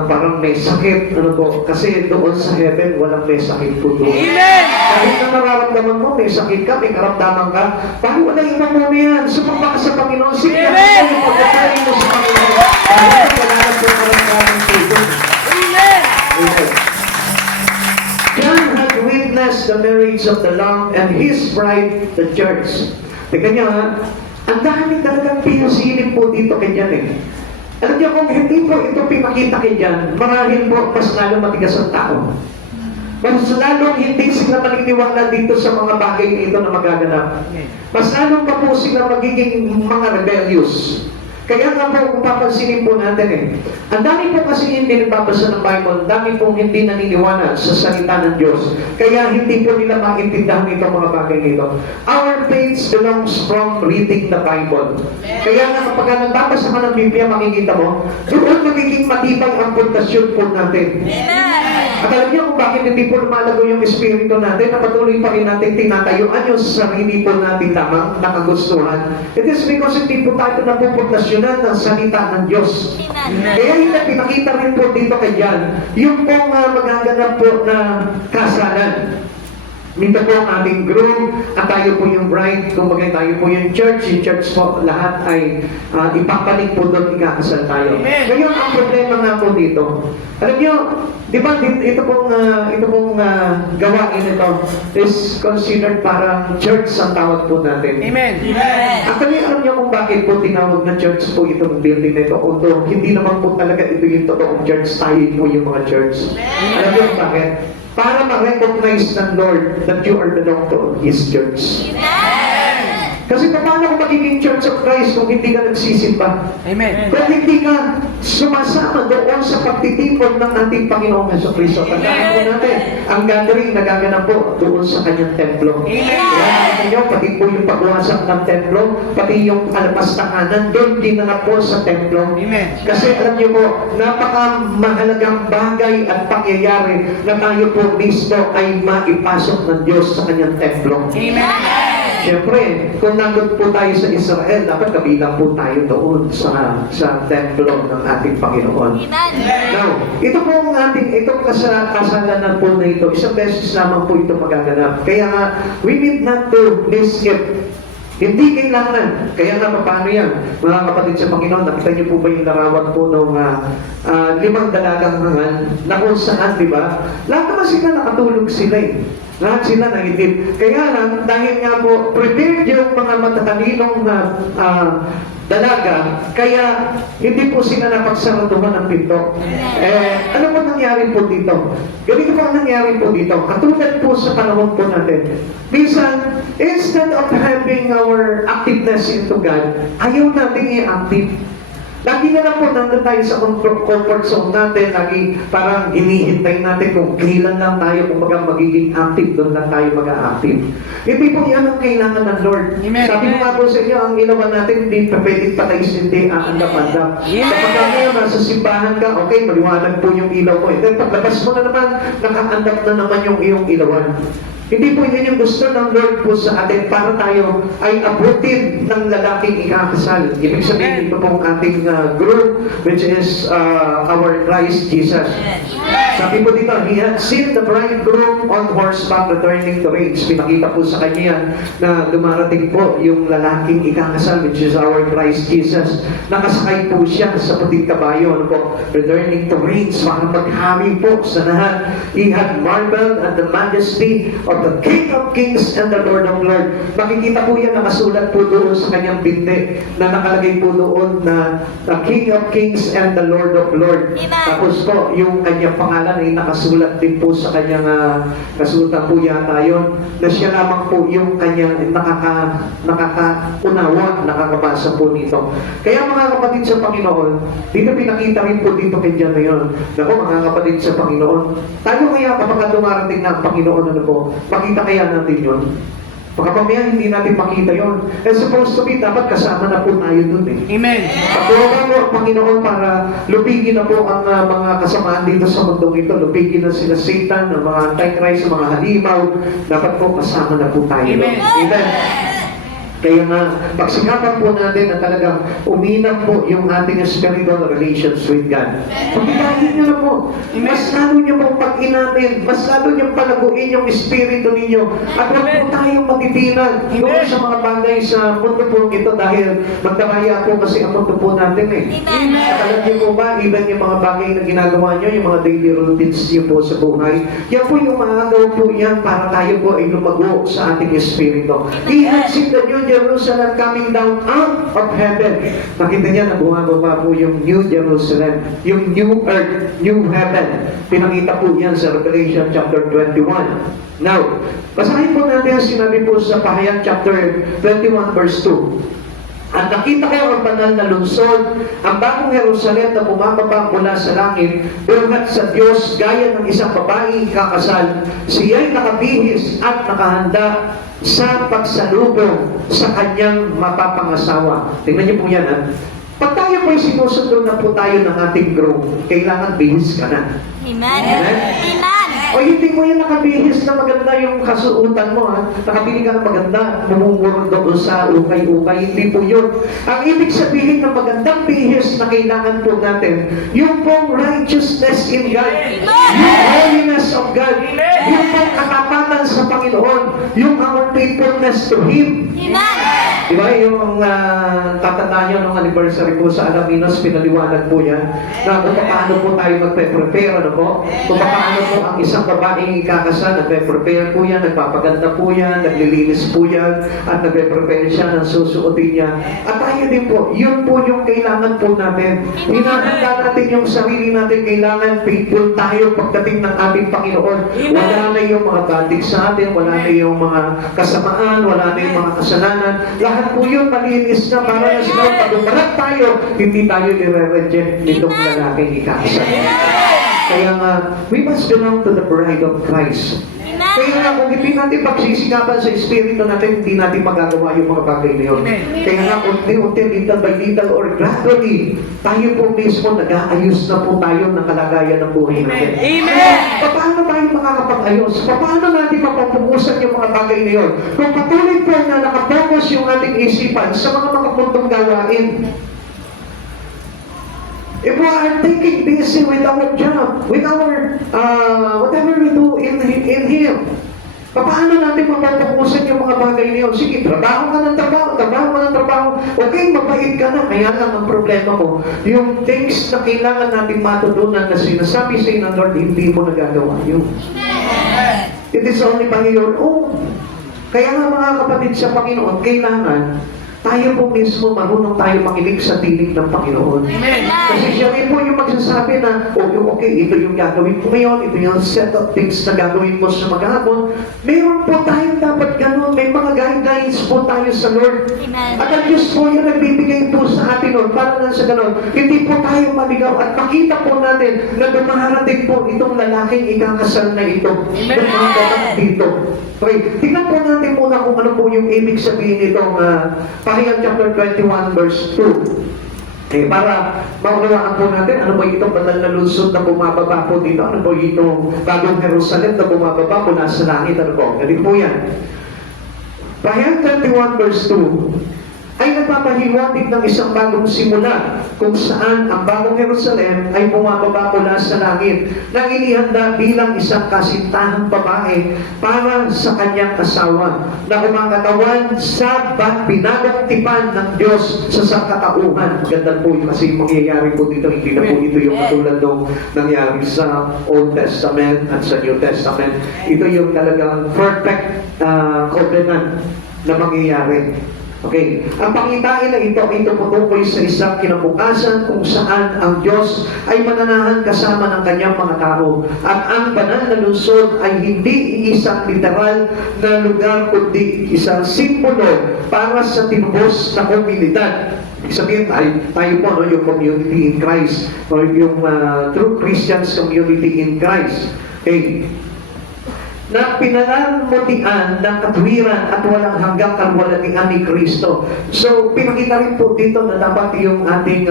parang may sakit, ano po, kasi doon sa heaven, walang may sakit po doon. Amen. Kahit na nararamdaman mo, may sakit ka, may karamdaman ka, parang wala iba mo na yan. Sumamba ka sa Panginoon. Sige, Amen. pagkakain mo sa Panginoon. Dahil kailangan po karamdaman sa ito. Amen. Amen. John had witnessed the marriage of the Lamb and his bride, the church. Teka niyo ha, ang dami talagang pinusilip po dito kay John eh. Alam niyo kung hindi po ito pinakita kay John, marahil po mas lalo matigas ang tao. Mas lalong hindi sila maniniwala dito sa mga bagay na ito na magaganap. Mas lalong pa po sila magiging mga rebellious. Kaya nga po, kung papansinin po natin eh, ang dami po kasi hindi nagbabasa ng Bible, ang dami pong hindi naniniwala sa salita ng Diyos. Kaya hindi po nila maintindihan itong mga bagay nito. Our faith belongs from reading the Bible. Kaya nga kapag nagbabasa ka ng Biblia, makikita mo, doon magiging matibay ang pundasyon po natin. At alam niyo kung bakit hindi po lumalago yung espiritu natin na patuloy pa rin natin tinatayuan yung sarili po natin lamang nakagustuhan. It is because hindi po tayo napupundasyonan ng salita ng Diyos. Kaya hindi pinakita rin po dito kay Jan, yung pong magaganap po na kasalan. Dito po ang aming groom at tayo po yung bride, kumbaga tayo po yung church po, lahat ay ipapanig po doon, ikakasal tayo. Ngayon, ang problema nga po dito, alam niyo, di ba, ito pong gawain ito is considered parang church ang tawag po natin. Amen. Actually, alam niyo kung bakit po tinawag na church po itong building na ito, although hindi naman po talaga ito yung totoong church, tayo po yung mga church. Alam niyo kung bakit? Para ma-recognize ng Lord that you are belong to His church. Kasi paano kung magiging Church of Christ kung hindi ka nagsisimba? Amen. Kung hindi ka sumasama doon sa pagtitipon ng ating Panginoong Jesucristo. Tandaan po natin, ang gathering nagaganap po doon sa kanyang templo. Kaya niyo, pati po yung pagwasak ng templo, pati yung alpastahanan, doon dinanap po sa templo. Amen. Kasi alam niyo po, napakamahalagang bagay at pangyayari na tayo po mismo ay maipasok ng Diyos sa kanyang templo. Amen. Siyempre, kung nandun po tayo sa Israel, dapat kabilang po tayo doon sa templo ng ating Panginoon. Now, ito po ang itong kasalanan po na ito, isang beses naman po ito magaganap. Kaya nga, we need not to miss it. Hindi kailangan. Kaya nga, paano yan? Mga kapatid sa Panginoon, nakita niyo po ba yung larawan po ng 5 dalagang hangal na kung saan, di ba? Lahat naman sila nakatulog sila eh. Lahat sila naitip. Kaya lang, dahil nga po, prepared yung mga matatalinong dalaga, kaya hindi po sila napagsaraduhan ng pinto. Ano po nangyari po dito? Ganito po ang nangyari po dito. Katulad po sa panahon po natin. Minsan, instead of having our activeness into God, ayaw natin i-active. Lagi na lang po nandun tayo sa comfort zone natin, lagi parang hinihintay natin kung kailan lang tayo kumbaga magiging active, doon lang tayo mag-active. Hindi po yan ang kailangan ng Lord. Amen. Sabi ko nga po sa inyo, ang ilawan natin hindi pa pwedeng patay, hindi aandap-andap. Yes. Kapag ngayon nasa simbahan ka, okay, maliwanag po yung ilaw mo. Then paglabas mo na naman, nakaandap na naman yung iyong ilawan. Hindi po yun yung gusto ng Lord po sa atin para tayo ay abutin ng lalaking ikakasal. Ibig sabihin, ito pong ating group, which is our Christ Jesus. Sabi po dito, He had seen the bridegroom on horseback returning to reigns. Pinakita po sa kanya yan na dumarating po yung lalaking ikakasal, which is our Christ Jesus. Nakasakay po siya sa puting kabayo, ano po, returning to reigns, para maghari po sa lahat. He had marveled at the majesty of the King of Kings and the Lord of Lords. Makikita po yan, nakasulat po doon sa kanyang binti, na nakalagay po doon na the King of Kings and the Lord of Lords. Tapos po, yung kanyang pangalan ay nakasulat din po sa kanyang kasulatan po yata yun, na siya lamang po yung kanyang nakakaunawa, nakakabasa po nito. Kaya mga kapatid sa Panginoon, dito pinakita rin po dito kay John na yun. Naku, mga kapatid sa Panginoon, tayo kaya kapag dumarating na ang Panginoon, ano po, makita kaya natin yun? Baka mamaya hindi natin makita yun. And supposed to be, dapat kasama na po tayo dun eh. Amen. Pagkawa mo ang Panginoon para lupigin na po ang mga kasamaan dito sa mundong ito. Lupigin na sila Satan, ang mga antichrist, ang mga halimaw. Dapat po kasama na po tayo. Amen. Amen. Kaya nga, pagsikapan po natin na talagang uminang po yung ating spiritual relations with God. Pagkikahin nyo na po, mas lalo nyo pong pag-inamin, mas lalo nyo palaguin yung espiritu ninyo. At huwag po tayong matitinag doon sa mga bagay sa mundo po ito dahil magdaraya po kasi ang mundo po natin eh. At alam nyo po ba, even yung mga bagay na ginagawa nyo, yung mga daily routines nyo po sa buhay, yan po yung maagaw po yan para tayo po ay lumago sa ating espiritu. He had seen the New Jerusalem coming down out of heaven. Nakita niya na bumababa po yung New Jerusalem, yung New Earth, New Heaven. Pinakita po yan sa Revelation chapter 21. Now, basahin po natin ang sinabi po sa Pahayag chapter 21 verse 2. At nakita ko ang banal na lungsod, ang bagong Jerusalem na bumababa mula sa langit, buhat sa Diyos gaya ng isang babaeng kakasal. Siya'y nakabihis at nakahanda sa pagsalubong sa kanyang mapapangasawa. Tingnan niyo po yan, ha? Pag tayo po'y sinusunod na po tayo ng ating group, kailangan bihis ka na. Amen. Amen? Amen. O hindi mo yan nakabihis na maganda yung kasuutan mo, ha? Nakabili ka ng maganda, namumuro doon sa ukay-ukay. Hindi po yun. Ang ibig sabihin ng magandang bihis na kailangan po natin, yung pong righteousness in God, yung holiness of God, yung pong katapatan sa Panginoon, yung our faithfulness to Him. Amen. Diba yung tatandaan nyo nung anniversary po sa Alaminos, pinaliwanag po yan na kung paano po tayo magpe-prepare, ano po? Kung paano po ang isang babaeng ikakasal, nagpe-prepare po yan, nagpapaganda po yan, naglilinis po yan, at nagpe-prepare siya ng susuotin niya. At tayo din po, yun po yung kailangan po natin. Hinahanda natin yung sarili natin, kailangan faithful tayo pagdating ng ating Panginoon. Wala na yung mga batik sa atin, wala na yung mga kasamaan, wala na yung mga kasalanan. Lahat po yun malinis na para na sila pag umarap tayo, hindi tayo nire-reject nitong lalaking ikakasal. Kaya nga, we must belong to the bride of Christ. Kaya nga, kung hindi natin pagsisikapan sa espiritu natin, hindi natin magagawa yung mga bagay na yun. Kaya nga, unti-unti, little by little, or gradually, tayo po mismo nag-aayos na po tayo ng kalagayan ng buhay natin. Amen. Paano tayo makakapag-ayos? Paano natin mapapupusan yung mga bagay na yun? Kung patuloy po na nakapokus yung ating isipan sa mga makapuntong gawain, if we are taking busy with our job, with our whatever we do in Him, paano natin mapapakusan yung mga bagay na yun? Sige, trabaho ka ng trabaho. Okay, mabait ka na. Kaya lang ang problema ko, yung things na kailangan natin matutunan na sinasabi sa ng Lord, hindi mo nagagawa yun. It is only by your own. Kaya nga mga kapatid sa Panginoon, kailangan tayo po mismo marunong tayo makinig sa tinig ng Panginoon. Amen. Kasi siya rin po yung magsasabi na, okay, ito yung gagawin mo ngayon, ito yung set of things na gagawin mo sa maghapon. Meron po tayong dapat ganun, may mga guidelines po tayo sa Lord. Amen. At ang Diyos po yung nagbibigay po sa atin Lord, para lang sa ganun, hindi po tayo maligaw at makita po natin na dumaharating po itong lalaking ikakasal na ito. Amen. Dumaharating dito. Okay, tingnan po natin muna kung ano po yung ibig sabihin nitong Pahayag chapter 21 verse 2. Para maunawaan po natin ano ba itong banal na lungsod na bumababa po dito, ano po itong bagong Jerusalem na bumababa mula sa langit, ano po. Ganito po yan. Pahayag 21 verse 2 ay nagpapahiwatig ng isang bagong simula kung saan ang bagong Jerusalem ay bumababa mula sa langit na inihanda bilang isang kasintahang babae para sa kanyang asawa na kumakatawan sa binagong tipan ng Diyos sa sangkatauhan. Ganda po yun kasi mangyayari po dito, hindi na po ito yung katulad nung nangyari sa Old Testament at sa New Testament. Ito yung talagang perfect covenant na mangyayari. Okay. Ang pangitain na ito ay tumutukoy sa isang kinabukasan kung saan ang Diyos ay mananahan kasama ng kanyang mga tao. At ang banal na lungsod ay hindi isang literal na lugar kundi isang simbolo para sa tinubos na komunidad. Ibig sabihin, tayo po, no, yung community in Christ, o yung true Christians community in Christ. Okay. Na pinalalmutian ng katwiran at walang hanggang kalwalatian ni Kristo. So, pinakita rin po dito na dapat yung ating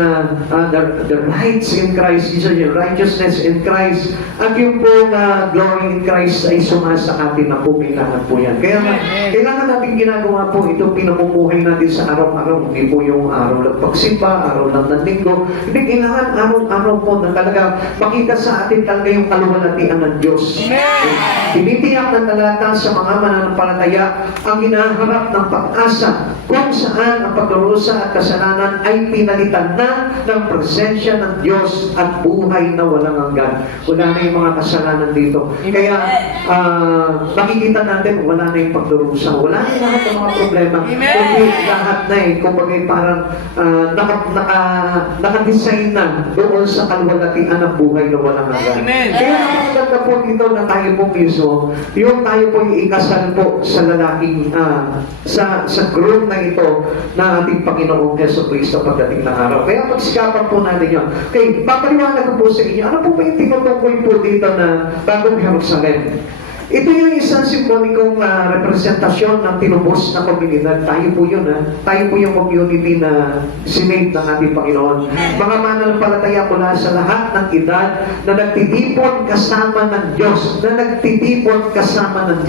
the rights in Christ, yung righteousness in Christ, at yung po na glory in Christ ay sumasa atin na po, kailangan po yan. Kaya kailangan natin ginagawa po ito, pinamumuhay natin sa araw-araw. Hindi po yung araw ng pagsimba, araw lang ng linggo. Hindi, kailangan araw-araw po na talaga makita sa atin talaga yung kalwalatian ng Diyos. Tinitiyak ng talata sa mga mananampalataya ang hinaharap ng pag-asa kung saan ang pagdurusa at kasalanan ay pinalitan na ng presensya ng Diyos at buhay na walang hanggan. Wala na yung mga kasalanan dito. Kaya makikita natin wala na yung pagdurusa. Wala na lahat ng mga problema. Kundi lahat na kumbaga parang naka-design na doon sa kalwalatian ng buhay na walang hanggan. Kaya napakaganda po dito na tayo po mismo, yung tayo po ikasal po sa lalaking sa group na ito na ating Panginoong Jesucristo pagdating ng araw. Kaya pagsikapan po natin yun. Okay, papaliwanag ko po sa inyo, ano po ba yung tinutukoy po dito na bagong Jerusalem? Ito yung isang simbolikong representasyon ng tinubos na komunidad. Tayo po yun, Tayo po yung community na sinave ng ating Panginoon. Mga mananampalataya mula sa lahat ng edad na nagtitipon kasama ng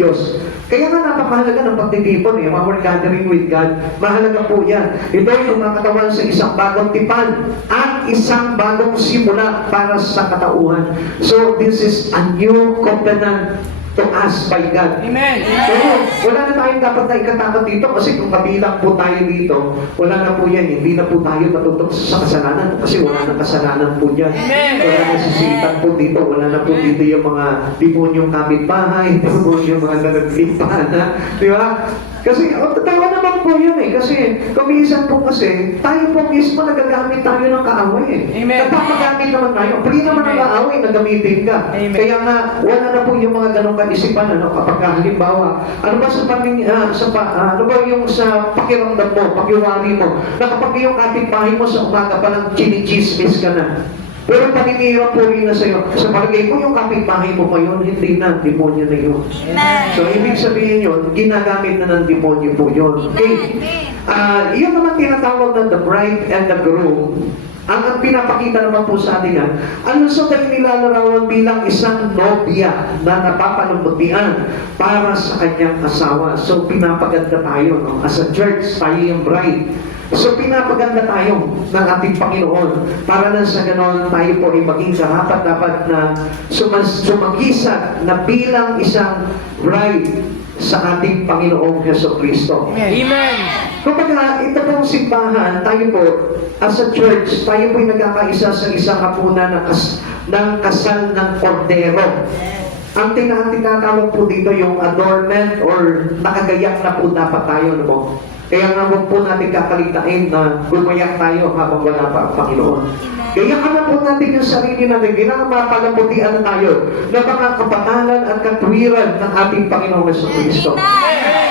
Diyos. Kaya nga napakahalaga ng pagtitipon, our gathering with God. Mahalaga po yan. Ito ay kumakatawan sa isang bagong tipan at isang bagong simula para sa katauhan. So, this is a new covenant to us by God. Amen. Pero wala na tayong dapat na ikatakot dito kasi kung kabilang po tayo dito, wala na po yan. Hindi na po tayo matutok sa kasalanan kasi wala na kasalanan po dyan. Wala na sisitan po dito. Wala na po dito yung mga demonyong kapitbahay, demonyong mga nanaglipana. Di ba? Kasi, tawa naman po yun Kasi, kuminsan po kasi, tayo po mismo nagagamit tayo ng kaaway Amen. Nagpapagamit naman tayo. Free naman ang kaaway na gamitin ka. Amen. Kaya nga, wala na po yung mga ganong kaisipan, kapag halimbawa, ano ba sa ano ba yung sa pakiramdam mo, pakiwari mo, na kapag yung kapitbahay mo sa umaga pa lang chinichismis ka na. Pero paninira po rin na sa'yo. Sa palagay mo, yung kapitbahay mo pa yun, hindi na, demonyo na yun. So, ibig sabihin yun, ginagamit na ng demonyo po yun. Okay. Yun naman tinatawag na the bride and the groom. Ang pinapakita naman po sa atin yan, ano sa tayo nilalarawan bilang isang nobya na napapalumutian para sa kanyang asawa. So, pinapaganda tayo, As a church, tayo yung bride. So, pinapaganda tayo ng ating Panginoon para na sa ganon tayo po ay maging karapat-dapat na sumagisag na bilang isang bride sa ating Panginoong Jesucristo. Amen. Kapag ito pong simbahan, tayo po, as a church, tayo po ay nagkakaisa sa isang hapunan ng kasal ng kordero. Ang tinatawag po dito yung adornment or nakagayak na po dapat tayo, Kaya nga huwag po natin kakalitain na gumayak tayo habang wala pa ang Panginoon. Kaya na po natin yung sarili natin. Kailangan mapalabutian tayo na mga kapatalan at katwiran ng ating Panginoong Jesucristo.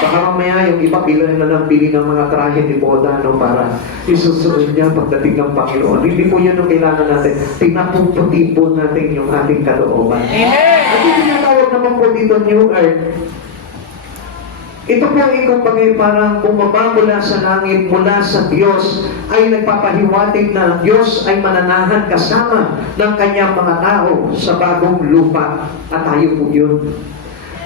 Baka mamaya yung iba bilang na lang bili ng mga trahe ni boda para isusunod niya pagdating ng Panginoon. Hindi po yan ang kailangan natin. Pinapuputi po natin yung ating kalooban. At yung tinatawag naman po dito New Earth, ito po ay kumbaga parang bumaba mula sa langit, mula sa Diyos, ay nagpapahiwatig na ang Diyos ay mananahan kasama ng kanyang mga tao sa bagong lupa. At tayo po yun.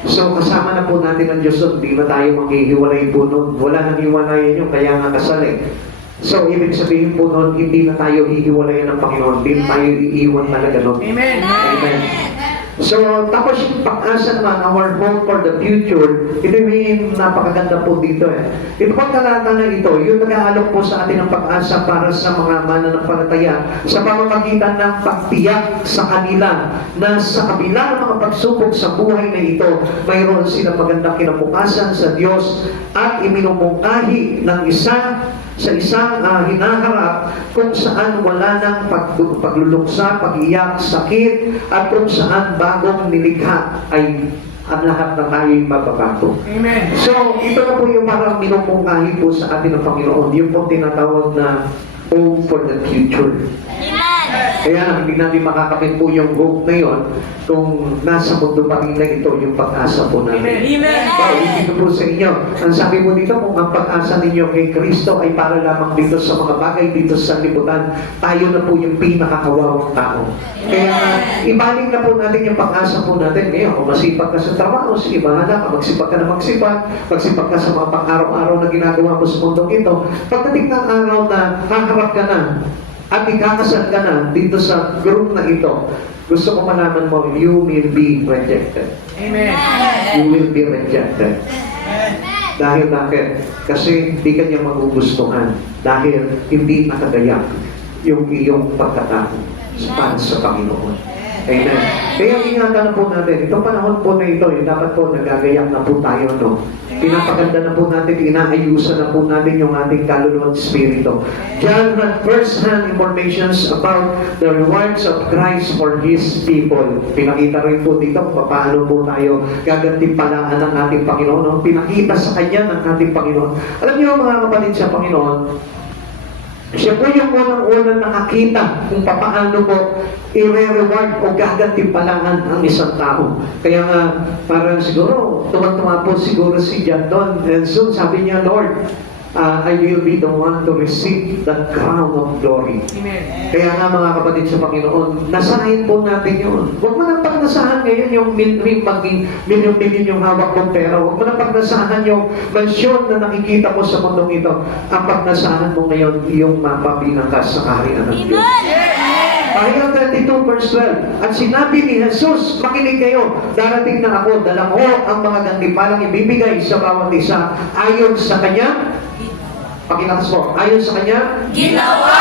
So kasama na po natin ang Diyos at hindi na tayo maghihiwalay po nun. Wala nang hiwalayan yun, kaya nga kasal eh. So ibig sabihin po nun, hindi na tayo hihiwalayan ng Panginoon, hindi tayo iiwan talaga nun. Amen. Amen. So, tapos yung pag-asa naman, our hope for the future, ito yung napakaganda po dito eh. Ito pang talata na ito, yung nag-aalok po sa atin ng pag-asa para sa mga mananampalataya sa pamamagitan ng pagtiyak sa kanila na sa kabila ng mga pagsubok sa buhay na ito, mayroon silang magandang kinabukasan sa Diyos at iminumungkahi ng sa isang hinaharap kung saan wala ng pagluluksa, pag-iyak, sakit, at kung saan bagong nilikha ay ang lahat ng tayo'y mababago. Amen. So, ito na po yung parang minumungkahi po sa atin ng Panginoon. Yung po tinatawag na hope for the future. Kaya hindi natin makakapit po yung hope na yun kung nasa mundo pa rin na ito yung pag-asa po natin. Amen. Dito po sa inyo. Ang sabi mo dito, kung ang pag-asa ninyo kay Kristo ay para lamang dito sa mga bagay dito sa liputan, tayo na po yung pinakakawawang tao. Kaya ibalik na po natin yung pag-asa po natin. Ngayon, kung masipag ka sa trabaho, sige, bahala ka. Magsipag ka na magsipag ka sa mga pang-araw-araw na ginagawa mo sa mundong ito. Pagdating ng araw na haharap ka na at ikakasal ka na dito sa group na ito, gusto ko malaman mo, you will be rejected. Amen. You will be rejected. Dahil bakit? Kasi hindi ka niya magugustuhan. Dahil hindi nakagayak yung iyong pagkatao para sa Panginoon. Amen. Kaya ingatan na po natin, itong panahon po na ito, dapat po nagagayak na po tayo, no? Pinapaganda na po natin, inaayusan na po natin yung ating kaluluwa at spirito. John had first-hand informations about the rewards of Christ for His people. Pinakita rin po dito kung paano po tayo gagantimpalaan ng ating Panginoon. No? Pinakita sa Kanya ng ating Panginoon. Alam niyo mga kapatid sa Panginoon, siya po yung unang-unang nakakita kung paano mo i-reward o gagantimpalaan ang isang tao. Kaya nga, parang siguro, tuwa-tuwa po siguro si John doon. And soon, sabi niya, Lord, I will be the one to receive the crown of glory. Amen. Kaya nga mga kapatid sa Panginoon, nasahin po natin yun. Huwag mo nang pagnasahan ngayon yung milyon yung hawak mong pera. Huwag mo nang pagnasahan yung mansyon na nakikita mo sa mundong ito. Ang pagnasahan mo ngayon, yung mapabilang ka sa kaharian ng Diyos. Pahayag 32 verse 12. At sinabi ni Jesus, makinig kayo, darating na ako, dala ko ang mga gantimpalang ibibigay sa bawat isa ayon sa Kanya. Pakilakas po, ayon sa Kanya Ginawa.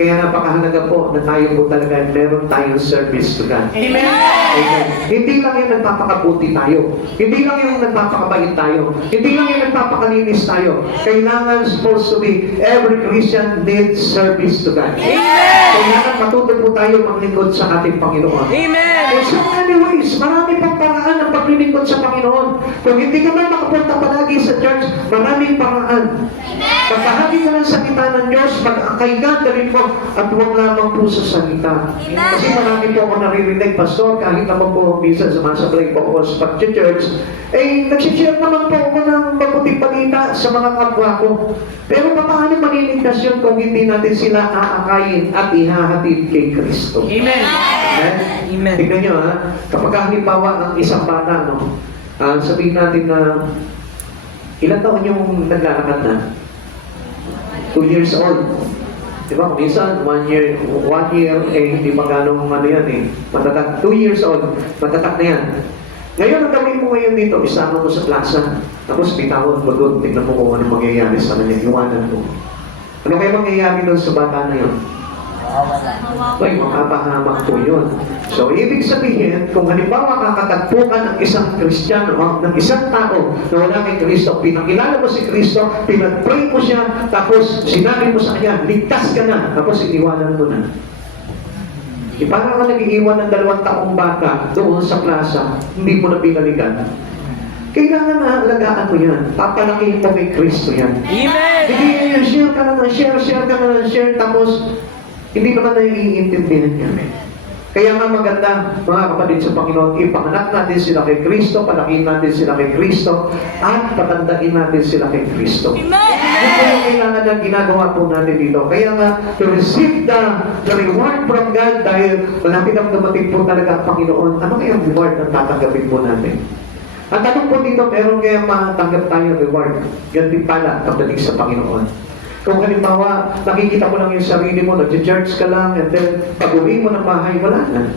Kaya napakahalaga po na tayo po talaga meron tayong service to God. Amen. Amen. Hindi lang yung nagpapakabuti tayo. Hindi lang yung nagpapakabait tayo. Hindi lang yung nagpapakalinis tayo. Kailangan supposed to be every Christian needs service to God. Amen. Kailangan matuto po tayo maglingkod sa ating Panginoon. Amen. In so many ways, marami pang paraan ng paglilingkod sa Panginoon. Kung hindi ka man makapunta palagi sa church, maraming paraan. Pagkahagi ka ng salita ng Diyos, pag-akay ka, mo, at huwag lamang po sa salita. Kasi marami po ako naririnig, Pastor, kahit naman po minsan sumasablay po ako sa pag-church, nagsishare naman po ako ng mabuting balita sa mga kapwa ko. Pero paano maniligtas yun kung hindi natin sila aakayin at ihahatid kay Kristo? Amen. Amen. Tignan nyo ha, kapag halimbawa ang isang bata, no, sabihin natin na ilang taon yung naglalakad na? 2 years old. Diba? Minsan, 1 year, hindi pa ganong ano yan eh. Matatak, 2 years old, matatak na yan. Ngayon, ang gawin mo ngayon dito, isama mo sa plaza. Tapos, bitawan mo doon, tignan mo kung ano mangyayari sa kanya, iwanan mo. Ano kayo mangyayari doon sa bata na yun? Ay, makapahamak po yun. So, ibig sabihin, kung halimbawa kakatagpo ka ng isang Kristiyano, ng isang tao na wala kay Kristo, pinakilala mo si Kristo, pinag-pray mo siya, tapos sinabi mo sa kanya, ligtas ka na, tapos iniwanan mo na. Parang ka nag-iiwan ng 2 taong bata doon sa plaza, hindi mo na binalikan. Kailangan na alagaan mo yan. Papalakihin mo kay Kristo yan. Amen! Hindi yan, share ka na ng share ka na ng share, tapos hindi naman na iintindihan yan. Kaya nga maganda, mga kapatid sa Panginoon, ipanganak natin sila kay Kristo, palakihin natin sila kay Kristo, at patandain natin sila kay Kristo. Yan po yung kailangan na ginagawa po natin dito. Kaya nga, to receive the reward from God, dahil malapit ang dumating po talaga ang Panginoon, ano kaya ang reward na tatanggapin po natin? Ang tanong po dito, meron kaya matanggap tayo reward? Ganti pala, kapatid sa Panginoon. Kung halimbawa, nakikita mo lang yung sarili mo, nag-church ka lang, and then pag-uwi mo ng bahay, wala na.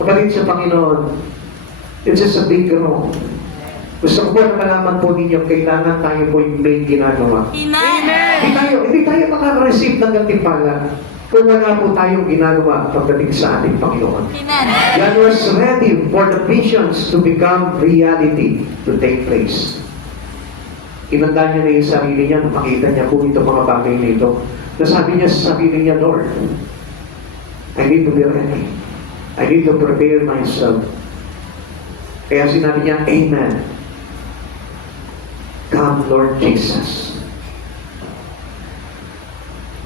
Kapatid sa Panginoon, it's just a big wrong. Gusto ko po na malaman po ninyo, kailangan tayo po yung main ginagawa. Amen! Hindi tayo makaka-receive ng gantimpala kung wala po tayong ginagawa pagdating sa ating Panginoon. God was ready for the visions to become reality, to take place. Inanda niya na yung sarili niya, makita niya po itong mga bagay na ito. Nasabi niya sa sarili niya, Lord, I need to be ready. I need to prepare myself. Kaya sinabi niya, Amen. Come, Lord Jesus.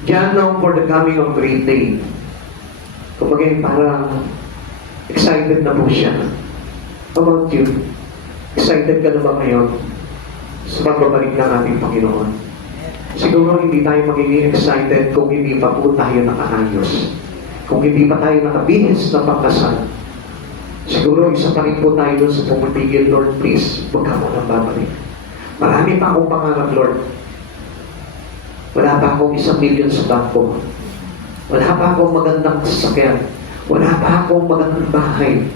Diyan long for the coming of great day. Kumbaga parang excited na po siya. How about you? Excited ka na ba ngayon sa pagbabalik ng ating Panginoon? Siguro hindi tayo magiging excited kung hindi pa po tayo nakaayos. Kung hindi pa tayo nakabihis na pagkasal. Siguro isa pa rin po tayo doon sa pumipigil, Lord, please, huwag ka mo nang babalik. Marami pa akong pangarap, Lord. Wala pa akong 1 million sa bangko. Wala pa akong magandang sasakyan. Wala pa akong magandang bahay.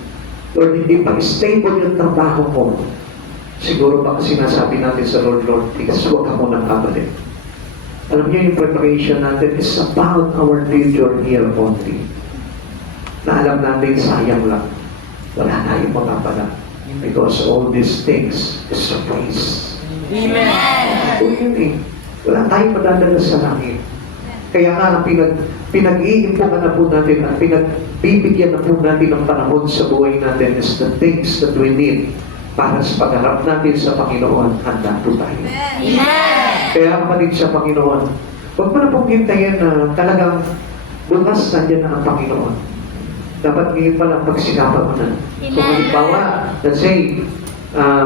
Lord, hindi pa stable yung trabaho ko. Siguro baka sinasabi natin sa Lord, Lord, please, huwag ka munang kabalik. Alam niyo, yung preparation natin is about our future here only. Na alam natin, sayang lang. Wala tayong magpapala. Because all these things is surprise. Amen! O yun eh. Wala tayong madadala sa langit. Kaya nga, pinag-iimpukan na po natin at pinagbibigyan na po natin ng panahon sa buhay natin is the things that we need para sa pagharap natin sa Panginoon, handa po tayo. Amen! Kaya kapatid sa Panginoon, huwag mo na pong hintayin na talagang bukas nandiyan na ang Panginoon. Dapat ngayon pa lang pagsikapan mo na. Kung halimbawa, let's say,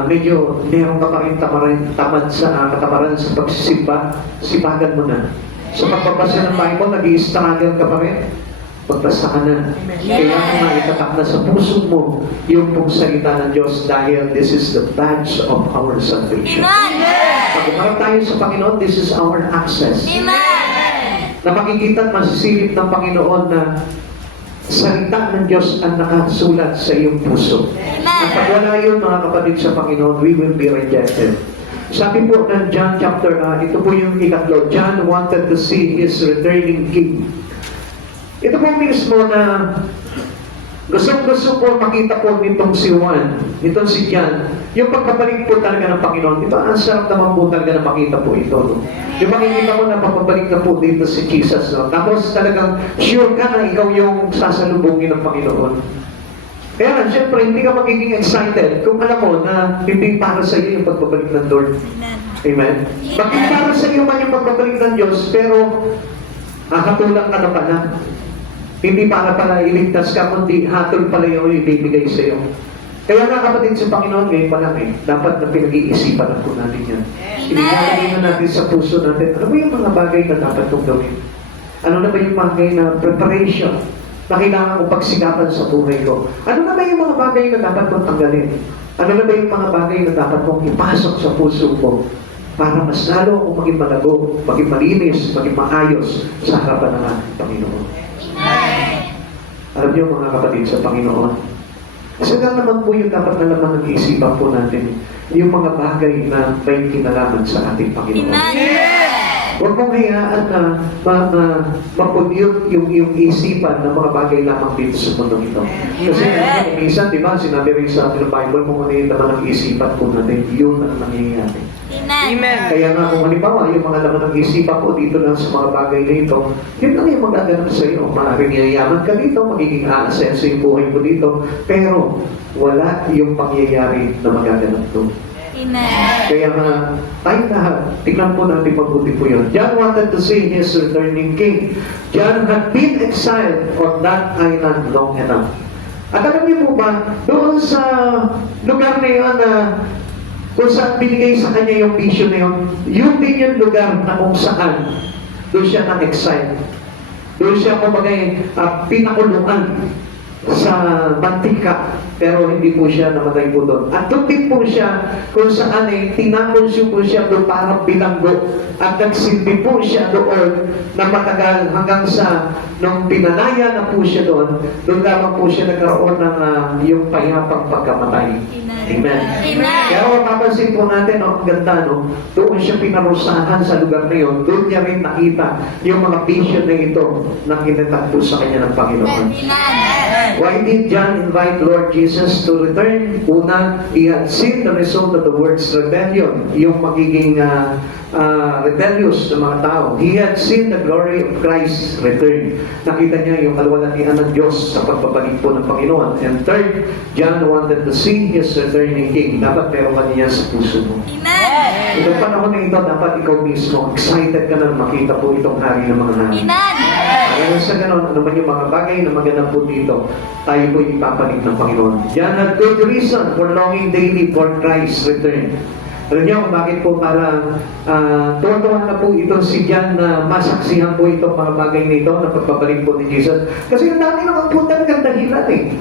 medyo meron ka pa rin tamad sa katamaran sa pagsisimba, sipagan mo na. Sa pagbabasa ng Bible, nag-i-struggle ka pa rin. Magbasa ka na. Kailangan na itatak na sa puso mo yung pong salita ng Diyos dahil this is the badge of our salvation. Pag umarap tayo sa Panginoon, this is our access. Na makikita at masisilip ng Panginoon na salita ng Diyos ang nakasulat sa iyong puso. At pag wala yun, mga kapatid sa Panginoon, we will be rejected. Sabi po ng John chapter, ito po yung ikatlo, John wanted to see his returning king. Ito po mismo na gusto po makita po nitong si Juan, nitong si John, yung pagkabalik po talaga ng Panginoon. Diba? Ang sarap naman po talaga na makita po ito. No? Yung makikita mo na pagkabalik na po dito si Jesus. No? Tapos talagang sure ka na ikaw yung sasalubungin ng Panginoon. Kaya nga, syempre, hindi ka magiging excited kung alam mo na hindi para sa iyo yung pagbabalik ng Lord. Amen? Bakit para sa iyo man yung pagbabalik ng Diyos, pero hatulang ka na pala. Hindi para pala iligtas ka, kundi hatol pala yung ibibigay sa iyo. Kaya nga kapatid sa Panginoon, ngayon pa lang dapat na pinag-iisipan na po natin yan. Inilalagay na natin sa puso natin, ano ba yung mga bagay na dapat kong gawin? Ano na ba yung bagay na preparation na kailangan kong pagsikapan sa buhay ko? Ano na ba yung mga bagay na dapat kong tanggalin? Ano na ba yung mga bagay na dapat kong ipasok sa puso ko para mas lalo akong maging malago, maging malinis, maging maayos sa harapan ng ating Panginoon? Alam niyo mga kapatid sa Panginoon, isa lang naman po yung dapat na naman ng isipan po natin, yung mga bagay na may kinalaman sa ating Panginoon. Huwag mong hayaan na mapunyot yung isipan ng mga bagay lamang dito sa mundo ito. Kasi minsan, di ba, sinabi rin sa atin ng Bible, kung ano yung laman ng isipan po natin, yun ang nangyayari. Amen. Kaya nga kung halimbawa, yung mga laman ng isipan po dito lang sa mga bagay na ito, yun lang yung magaganap sa iyo. Maaaring yayaman ka dito, magiging aasenso yung buhay mo dito, pero wala yung pangyayari na magaganap doon. Amen. Kaya nga, tayong lahat, tignan po natin mabuti po yun. John wanted to see his returning king. John had been exiled on that island long enough. At alam niyo po ba, doon sa lugar na yun na kung saan binigay sa kanya yung vision na yun, yun din yung lugar na kung saan doon siya na-exile. Doon siya, kumbaga, pinakulungan sa mantika, pero hindi po siya namatay po doon. At doon din po siya kung saan ay tinakonsyo po siya doon parang bilanggo at nagsilbi po siya doon na matagal hanggang sa nung pinalaya na po siya doon lamang po siya nagkaroon ng yung payapang pagkamatay. Amen. Amen. Kaya mapapansin po natin, ang ganda, no? Doon siya pinarusahan sa lugar na yun. Doon niya rin nakita yung mga vision na ito na kinatagpo sa kanya ng Panginoon. Amen. Why did John invite Lord Jesus to return? Una, he had seen the result of the word's rebellion, yung magiging rebellious ng mga tao. He had seen the glory of Christ's return. Nakita niya yung kalwalatian ng Diyos sa pagbabalik po ng Panginoon. And third, John wanted to see his returning king. Dapat meron ka niya sa puso mo. Amen. Itong panahon na ito, dapat ikaw mismo, excited ka na makita po itong hari ng mga hari. Amen. Kaya sa ganon, ano man yung mga bagay na magandang po dito, tayo po ipapalit ng Panginoon. John had good reason for longing daily for Christ's return. Alam niyo kung bakit po parang tuwa-tuwa na po itong si John na masaksihan po itong mga bagay na ito na pagbabalik po ni Jesus. Kasi ang dami naman po talagang dahilan eh.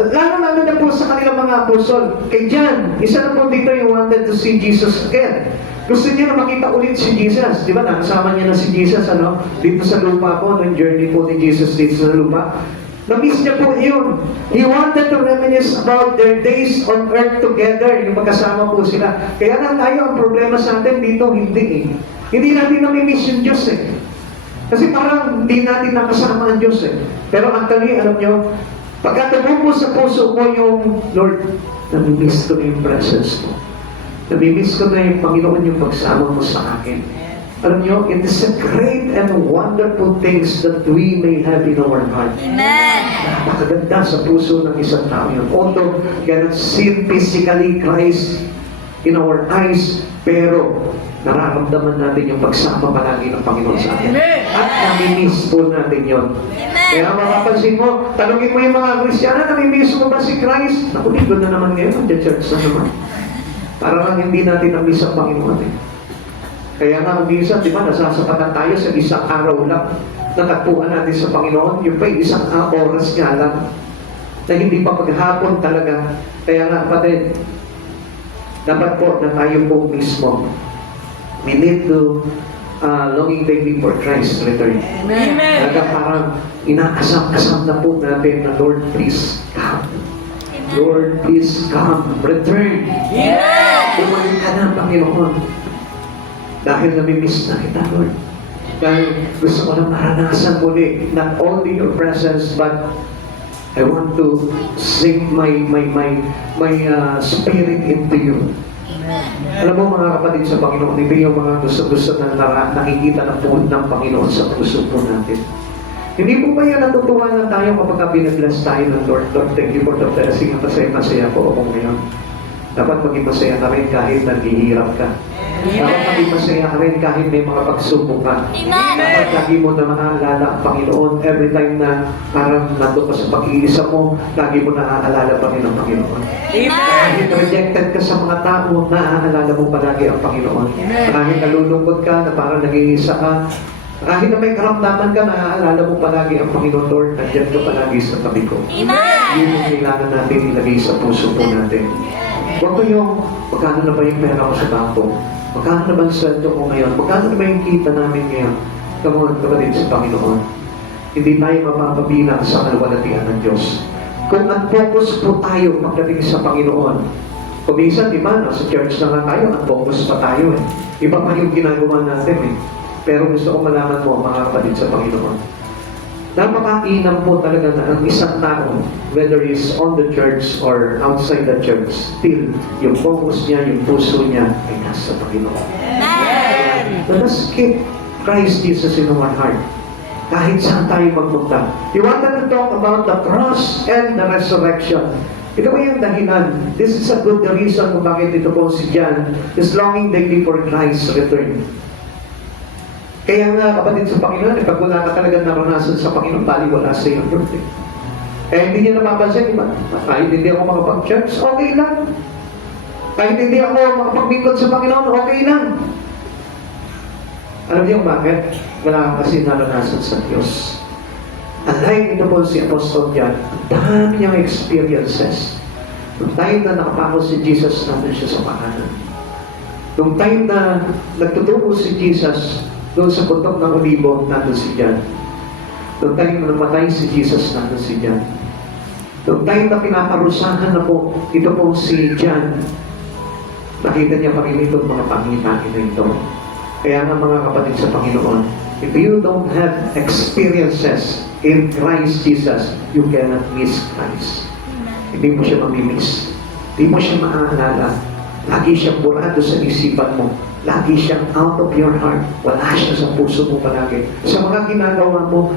Lalo na po sa kanilang mga apostol. Kay John, isa na po dito yung wanted to see Jesus again. Gusto niya na makita ulit si Jesus. Di ba? Nakasama niya na si Jesus dito sa lupa po, ng journey po ni Jesus dito sa lupa. Na-miss niya po yun. He wanted to reminisce about their days on earth together. Yung magkasama po sila. Kaya na tayo, ang problema sa atin dito, hindi eh. Hindi natin nami-miss yung Diyos eh. Kasi parang hindi natin nakasama ang Diyos eh. Pero actually, alam niyo, pagka tumubo sa puso mo yung, Lord, nami-miss ko na yung presence mo. Nami-miss ko na yung Panginoon yung pagsama mo sa akin. Alam niyo, it is a great and wonderful things that we may have in our heart. Amen. Napakaganda sa puso ng isang tao yun. Although, cannot see physically Christ in our eyes, pero nararamdaman natin yung pagsama palagi ng Panginoon sa atin. At nami-miss po natin yun. Kaya mapapansin mo, tanungin mo yung mga Kristiyano, nami-miss mo ba si Christ? Naku, dito na naman ngayon, the church na naman. Parang hindi natin namiss ang Panginoon eh. Kaya nga, minsan, di ba, nasasapatan tayo sa isang araw lang. Natagpuan natin sa Panginoon, yung pa isang oras nga lang. Na hindi pa paghapon talaga. Kaya nga, kapatid, dapat po na tayo po mismo. We need to longing daily for Christ's return. Amen. Talaga parang inaasam-asam na po natin na Lord, please come. Lord, please come. Return. Amen. Bumalik ka na, Panginoon. Dahil nami-miss na kita, Lord. Dahil gusto ko na maranasan muli, not only your presence, but I want to sink my spirit into you. Alam mo mga kapatid sa Panginoon, ito yung mga gusto-gusto na nakikita ng puhod ng Panginoon sa puso po natin. Hindi po ba yan natutuwa na tayo kapag binabless tayo ng Lord? Lord, thank you for the blessing. Masaya po ako ngayon. Dapat maging masaya ka rin kahit naghihirap ka. Dapat maging masaya ka rin kahit may mga pagsubok ka. Dapat lagi mo na maaalala ang Panginoon. Every time na parang nandun ka sa pag-iisa mo, lagi mo naaalala pa rin ang Panginoon. Kahit rejected ka sa mga tao, naaalala mo palagi ang Panginoon. Kahit nalulungkot ka, na parang nag-iisa ka, kahit na may karamdaman ka, naaalala mo palagi ang Panginoon, Lord, nandiyan ka palagi sa tabi ko. Yun yung kailangan natin ilagay sa puso po natin. Huwag ko yung, magkano na ba yung pera ko sa bangko? Magkano na ba ang sweldo ko ngayon? Magkano na ba yung kita namin ngayon? Come on, kapatid sa Panginoon. Hindi tayo mapapabilang sa kalwalatian ng Diyos. Kung unfocus po tayo pagdating sa Panginoon, kung minsan, di ba, nasa church na nga tayo, unfocus pa tayo eh. Iba pa yung ginagawa natin eh. Pero gusto ko malaman mo, mga kapatid sa Panginoon, napakainam po talaga na ang isang tao, whether he's on the church or outside the church, still, yung focus niya, yung puso niya ay nasa Panginoon. Amen. Let us keep Christ Jesus in our heart. Kahit saan tayo magpunta. You wanted to talk about the cross and the resurrection. Ito ba yung dahilan? This is a good reason kung bakit ito po si John is longing daily for Christ's return. Kaya nga, kapatid sa Panginoon, pag wala ka talaga naranasan sa Panginoon, baliwala sa iyo. Kaya hindi niya napapansin, diba? Kahit hindi ako makapag-church, okay lang. Kahit hindi ako makapag-bingkod sa Panginoon, okay lang. Alam niyo bakit? Wala kang kasi naranasan sa Diyos. Unlike ito po si Apostle John, dami niyang experiences. Nung time na nakapako si Jesus, nandun siya sa pakanan. Nung time na nagtuturo si Jesus, doon sa bundok ng Olibo, nandun si John. Nung time na namatay si Jesus, nandun si John. Nung time na pinaparusahan na po, ito po si John, nakita niya pa rin itong mga pangitangin na ito. Kaya nga mga kapatid sa Panginoon, if you don't have experiences in Christ Jesus, you cannot miss Christ. Hindi mo siya mamimiss. Hindi mo siya maaalala. Lagi siyang burado sa isipan mo. Lagi siyang out of your heart. Wala siya sa puso mo palagi. Sa mga ginagawa mo,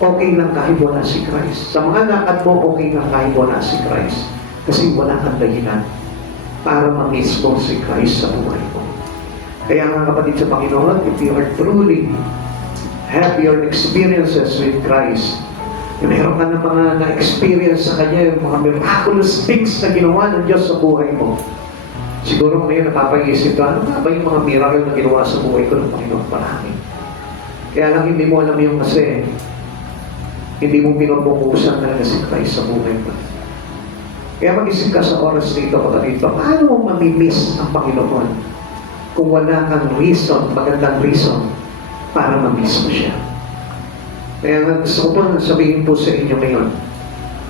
okay lang kahit wala si Christ. Sa mga lakad mo, okay lang kahit wala si Christ. Kasi wala kang dahilan para ma-miss mo si Christ sa buhay mo. Kaya nga kapatid sa Panginoon, if you are truly have your experiences with Christ, yung meron ka ng mga na-experience sa Kanya, yung mga miraculous things na ginawa ng Diyos sa buhay mo, siguro ngayon napapag-isip ka, ano nga ba yung mga miracle na ginawa sa buhay ko ng Panginoon? Marami. Kaya lang hindi mo alam yung kasi, hindi mo pinupukusan talaga si Christ sa buhay mo. Kaya mag-isip ka sa oras nito, kapatid, paano mo mamimiss ang Panginoon? Kung wala kang reason, magandang reason, para ma-miss mo siya. Kaya nga gusto ko po sabihin po sa inyo ngayon,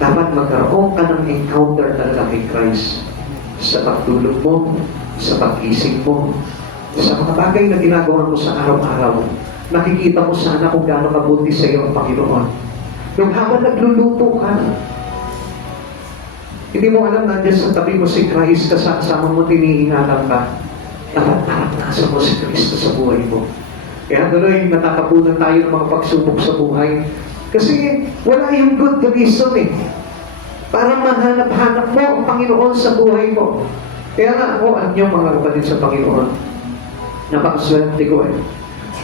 dapat magkaroon ka ng encounter talaga kay Christ sa pagtulog mo, sa pag-isip mo, sa mga bagay na ginagawa mo sa araw-araw. Nakikita mo sana kung gaano kabuti sa iyo ang Panginoon. Nung habang nagluluto ka, hindi mo alam nandiyan sa tabi mo si Christ, kasama mo tinihingalan ka. Dapat naranasan mo si Kristo sa buhay mo. Kaya tuloy, natatapunan tayo ng mga pagsubok sa buhay. Kasi wala yung good reason eh. Para mahanap-hanap mo ang Panginoon sa buhay mo. Kaya nga ako, anyo mga kapatid sa Panginoon, napakaswerte ko eh.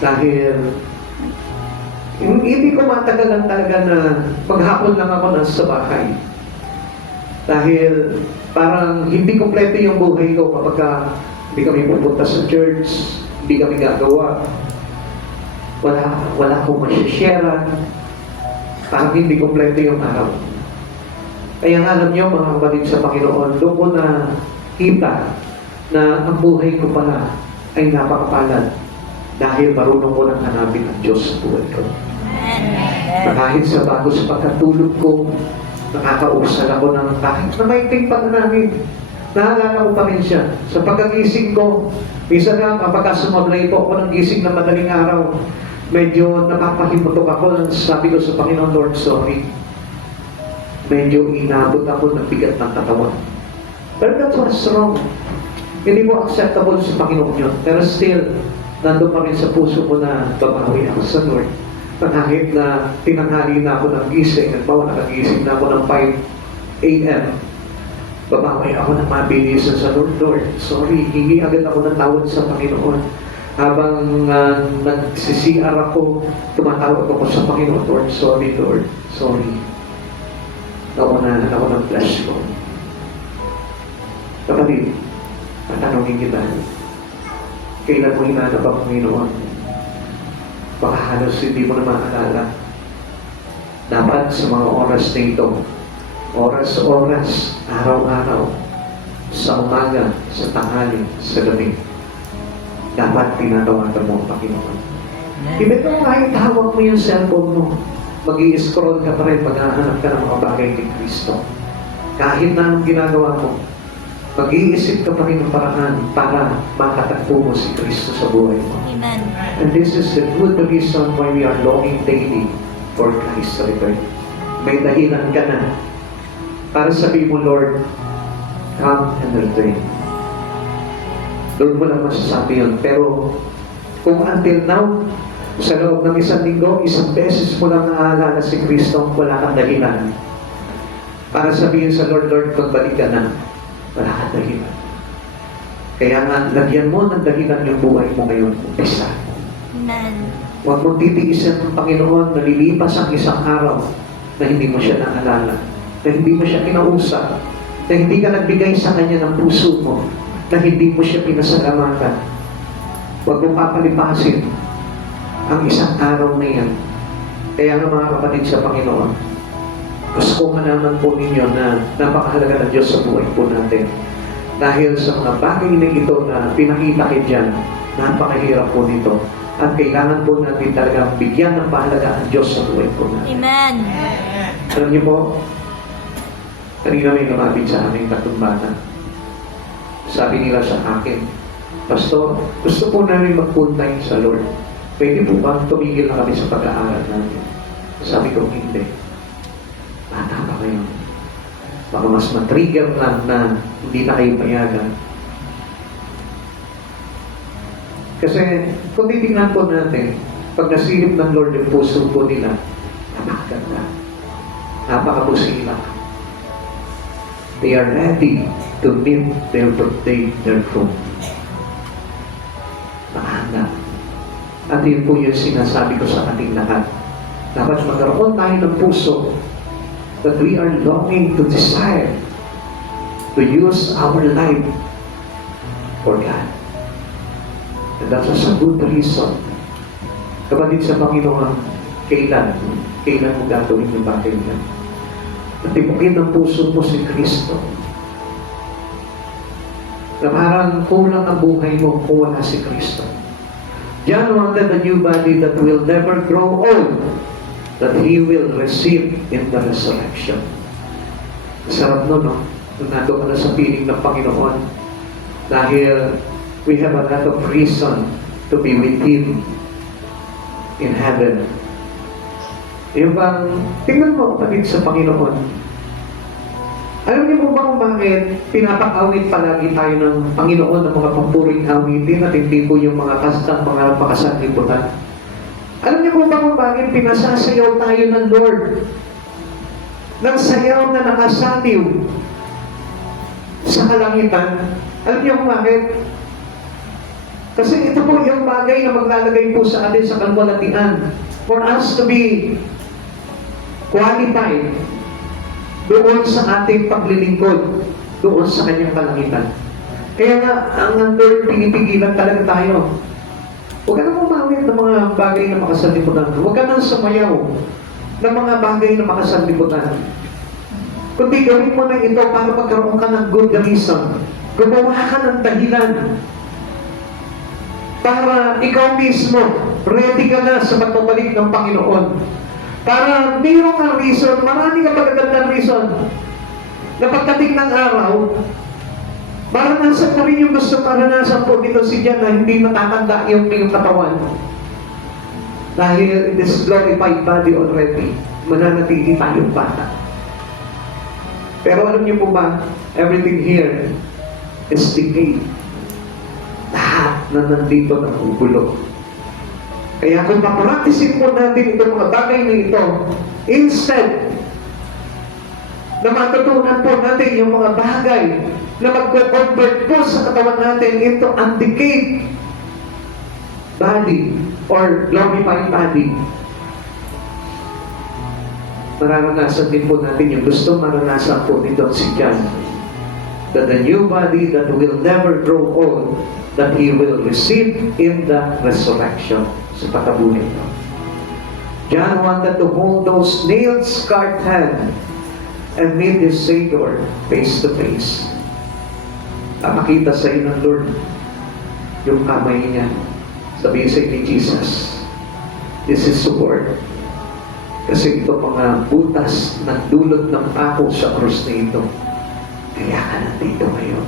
Dahil hindi ko matagalan talaga na maghapon lang ako nasa bahay. Dahil parang hindi kompleto yung buhay ko kapag hindi kami pupunta sa church, hindi kami gagawa. Wala akong masyasharean. Parang hindi kompleto yung araw. Kaya nga alam niyo mga kapatid sa Panginoon, doon ko na kita na ang buhay ko pala ay napakapalad dahil marunong ko nang hanapin ang Diyos sa buhay ko. Na kahit sa bago sa pagkatulog ko, nakakausal ako ng kahit na may tingpag namin. Naalala ko pa rin siya. Sa pagkagising ko, minsan nga kapag sumablay po ako ng gising na madaling araw, medyo napapahimutok ako. Sabi ko sa Panginoon, Lord, sorry. Medyo inabot ako ng bigat ng katawan. Pero that was wrong. Hindi mo acceptable sa Panginoon yun. Pero still, nandun pa rin sa puso ko na babawi ako sa Lord. Kahit na tinanghali na ako ng gising, at bawa nakagising na ako ng 5 a.m., babawi ako ng mabilisan sa Lord. Lord, sorry, hingi agad ako ng tawad sa Panginoon. Habang nag-CCR ako, tumatawag ako sa Panginoon, Lord, sorry, Lord, sorry. Naunahan ako ng flesh ko. Kapatid, tatanungin kita, kailan mo hinanap ang Panginoon? Baka halos hindi mo na maalala. Dapat sa mga oras na ito, oras-oras, araw-araw, sa umaga, sa tanghali, sa gabi, dapat tinatawagan mo ang Panginoon. Ibig mo kahit hawak mo yung cellphone mo, mag-i-scroll ka pa rin, maghahanap ka ng mga bagay ni Kristo. Kahit na anong ginagawa mo, mag-iisip ka pa rin ng paraan para makatagpo mo si Kristo sa buhay mo. Amen. And this is the good reason why we are longing daily for Christ's return. May dahilan ka na para sabihin mo, Lord, come and return. Doon mo lang masasabi yun. Pero kung until now, sa loob ng isang linggo, isang beses mo lang naaalala si Kristo, wala kang dahilan. Para sabihin sa Lord, Lord, pagbalik ka na, wala kang dahilan. Kaya nga, lagyan mo ng dahilan yung buhay mo ngayon. Umpisa. Amen. Huwag mong titiisin ng Panginoon na lilipas ang isang araw na hindi mo siya naalala, na hindi mo siya kinausap, na hindi ka nagbigay sa Kanya ng puso mo, na hindi mo siya pinasalamatan. Huwag mong papalipasin ang isang araw na yan. Kaya nga mga kapatid sa Panginoon, gusto ko malaman po ninyo na napakahalaga ng Diyos sa buhay po natin. Dahil sa mga bagay na ito na pinakita kayo dyan, napakahirap po nito. At kailangan po natin talagang bigyan ng pahalaga ang Diyos sa buhay po natin. Amen. Alam niyo po, kanina may lumapit sa aming tatlong bata. Sabi nila sa akin, Pastor, gusto po namin mag-full time sa Lord. Pwede po ba tumigil na kami sa pag-aaral natin? Sabi ko, hindi. Bata pa kayo. Baka mas matrigger lang na hindi na kayo payagan. Kasi kung titingnan po natin, pag nasilip ng Lord yung puso po nila, napakaganda. Napakabusilak. They are ready to meet their birthday, their throne. Mahanda. At yun po yung sinasabi ko sa ating lahat. Dapat magkaroon tayo ng puso that we are longing to desire to use our life for God. And that's a good reason. Kapatid sa Panginoon, kailan mo gagawin yung bagay niya? Natipukin ng puso mo si Kristo. Na parang kulang ang buhay mo kung wala si Kristo. John wanted a new body that will never grow old, that He will receive in the resurrection. Sarap no? Nung nato ka na sa piling ng Panginoon, dahil we have a lot of reason to be with Him in heaven. Yung bang, tingnan mo kapatid sa Panginoon. Alam niyo po ba kung bakit pinapakawit palagi tayo ng Panginoon ng mga pampuring awitin at hindi po yung mga kastang mga makasanlibutan? Alam niyo po ba kung bakit pinasasayaw tayo ng Lord? Ng sayaw na nakasaliw sa kalangitan. Alam niyo kung bakit? Kasi ito po yung bagay na maglalagay po sa atin sa kalwalatian for us to be qualified doon sa ating paglilingkod, doon sa kanyang kalangitan. Kaya nga, ang Lord, pinipigilan talaga tayo. Huwag ka nang umawit ng mga bagay na makasanlibutan. Huwag ka nang sumayaw ng mga bagay na makasanlibutan. Kundi gawin mo na ito para magkaroon ka ng good reason. Gumawa ka ng dahilan para ikaw mismo ready ka na sa pagbabalik ng Panginoon. Para mayroong kang reason, marami ka pagkagandang reason na pagdating ng araw, maranasan na rin yung gusto maranasan po dito si Jan na hindi matatanda yung katawan. Dahil in this glorified body already, mananatili tayong bata. Pero alam niyo po ba, everything here is decayed. Lahat na nandito nagugulo. Kaya kung papracticein po natin itong mga bagay na ito, instead na matutunan po natin yung mga bagay na mag-convert po sa katawan natin into undecayed body or glorified body, mararanasan din po natin yung gusto maranasan po nito si John, that the new body that will never grow old, that He will receive in the resurrection. Sa patabunin ito. John wanted to hold those nail-scarred hands and meet His Savior face to face. Makita sa iyo ng Lord yung kamay niya. Sabihin sa ni Jesus, this is support. Kasi ito mga butas ng dulot ng pako sa krus na ito. Kaya ka nandito ngayon.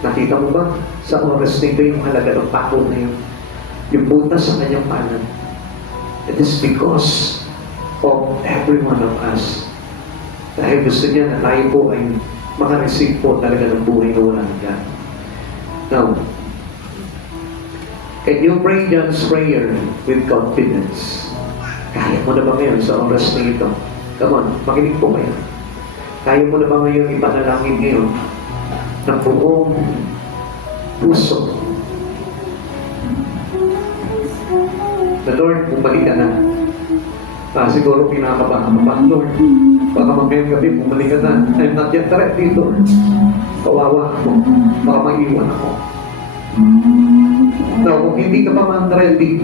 Nakita mo ba? Sa oras nito yung halaga ng pako na yun. Yung butas sa kanyang panan. It is because of every one of us. Dahil gusto niya na tayo po ay makareceive po talaga ng buhay na walang hanggan. Now, can you pray John's prayer with confidence? Kaya mo na ba ngayon sa oras na ito? Come on, makinig po kayo. Kaya mo na ba ngayon ipanalangin ngayon ng buong puso? The Lord, bumalik ka na. Siguro pinakabahan ka pa, Lord. Baka mamayang gabi, bumalik ka na. I'm not yet ready, Lord. Kawawa ako. Baka maiwan ako. Now, kung hindi ka pa man ready,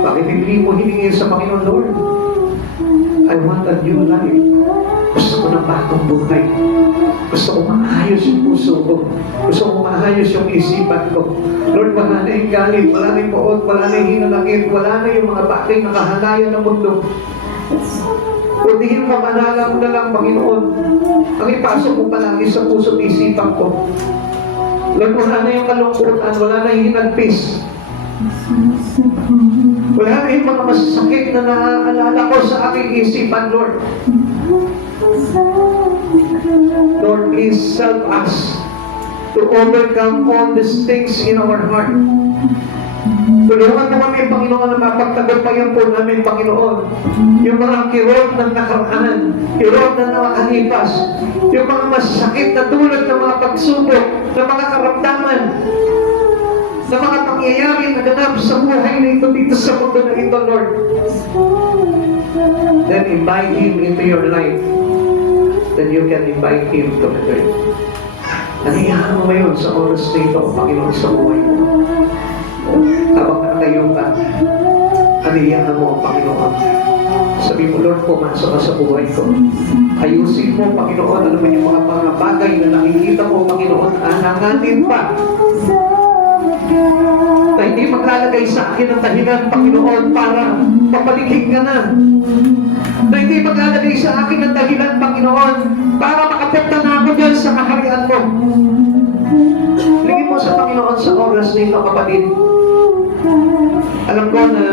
bakit hindi mo hiningin sa Panginoon, Lord? I want a new life. Gusto ko ng bagong buhay. Gusto ko maayos yung puso ko. Gusto ko maayos yung isipan ko. Lord, wala na yung galit, wala na yung poot, wala na yung hinanakit, wala na yung mga bagay na kahalayan ng mundo. Kundihin pamanala mo na lang, Panginoon. Ang ipasok mo palagi sa puso at isipan ko. Lord, wala na yung kalungkutan, wala na yung hinagpis. Wala na yung mga masasakit na naaalala ko sa aking isipan, Lord. Lord, please help us to overcome all these things in our heart. Tulungan mo kami, Panginoon, na mapagtagumpayan po namin, Panginoon, yung mga kirot ng nakaraan, kirot na nakakalipas, yung mga masakit na tulad ng mga pagsubok, ng mga karamdaman, na mga pangyayari na ganap sa buhay na ito dito sa mundo na ito, Lord. Then invite Him into your life. Then you can invite Him to the earth. Naniyahan mo ngayon sa oras na ito, Panginoon, sa buhay mo. Habang nakatayo ka, aniyahan mo ang Panginoon. Sabi mo, Lord, pumasok ka sa buhay ko. Ayusin mo, Panginoon, ano man yung mga bagay na nakikita mo, Panginoon, alanganin pa. Na hindi maglalagay sa akin ang dahilan, Panginoon, para papaligid ka na. Na hindi maglalagay sa akin ang dahilan, Panginoon, para makapunta na ako dyan sa kaharian mo. Lingin mo sa Panginoon sa oras nito, kapatid. Alam ko na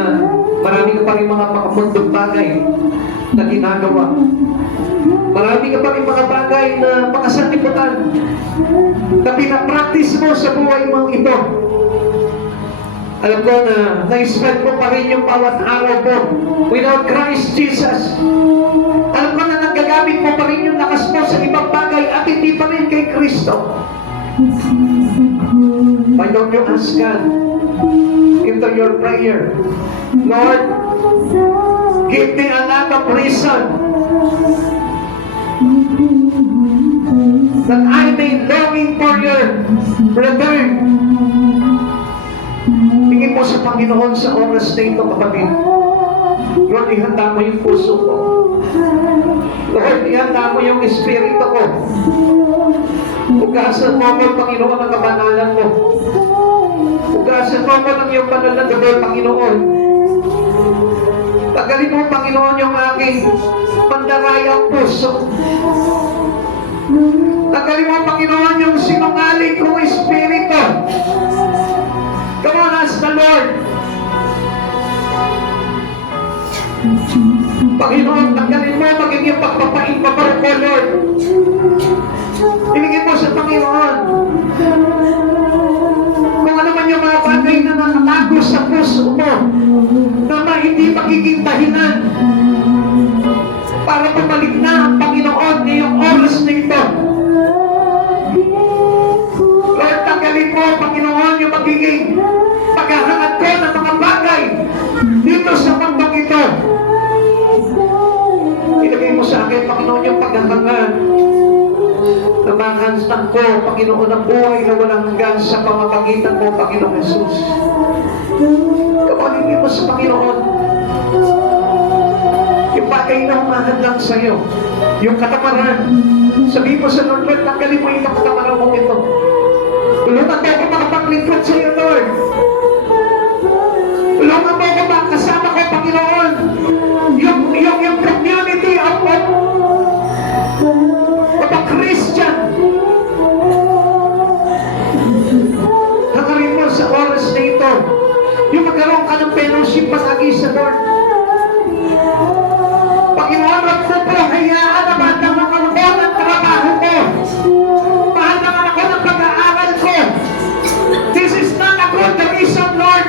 marami ka pa rin mga makamundong bagay na ginagawa. Marami ka pa rin mga bagay na pakasanlibutan na pinapractice mo sa buhay mong ito. Alam ko na na-spend mo pa rin yung bawat araw mo without Christ Jesus. Alam ko na nagagamit mo pa rin yung lakas mo sa ibang bagay at hindi pa rin kay Kristo. Why don't you ask God into your prayer, Lord, give me a lot of reason that I may longing for your return. Tingin mo sa Panginoon sa oras na ito, kapatid. Lord, ihanda mo yung puso ko. Lord, ihanda mo yung espiritu ko. Ugasan mo ako, Panginoon, ang kabanalan mo. Ugasan mo ako ng iyong banal na dugo, Panginoon. Tagalin mo, Panginoon, yung aking pandarayang puso. Tagalin mo, Panginoon, yung sinungaling kong espiritu. Come on, ask the Lord. Panginoon, tanggalin mo magiging pagpapait pa ko, Lord. Ibigay mo sa Panginoon. Kung ano man yung mga bagay na nakatago sa puso mo, na hindi magiging dahilan para pumalik na ang Panginoon ngayong oras na ito. Lord, tanggalin mo, Panginoon, yung magiging paghahangad ko ng mga bagay dito sa mundong ito. Ilagay mo sa akin, Panginoon, yung paghahangad na makansang ko, Panginoon, ang buhay na walang hanggan sa pamamagitan mo, Panginoon Jesus. Kapagiging mo sa Panginoon, yung bagay na humahadlang sa iyo, yung katamaran. Sabihin mo sa Lord, Lord, tanggalin mo yung katamaran mo ito. Tulungan mo ako makapaglingkod sa iyo, Lord. Tulungan mo ako makasama ko, Panginoon. Yung community of a Christian mo. Yung magkaroon ka ng fellowship palagi sa Lord. Panginoon, wag mo po hayaan na matanong ako ng trabaho ko. Mahandangan ako ng pag-aaral ko. This is not a good reason, Lord.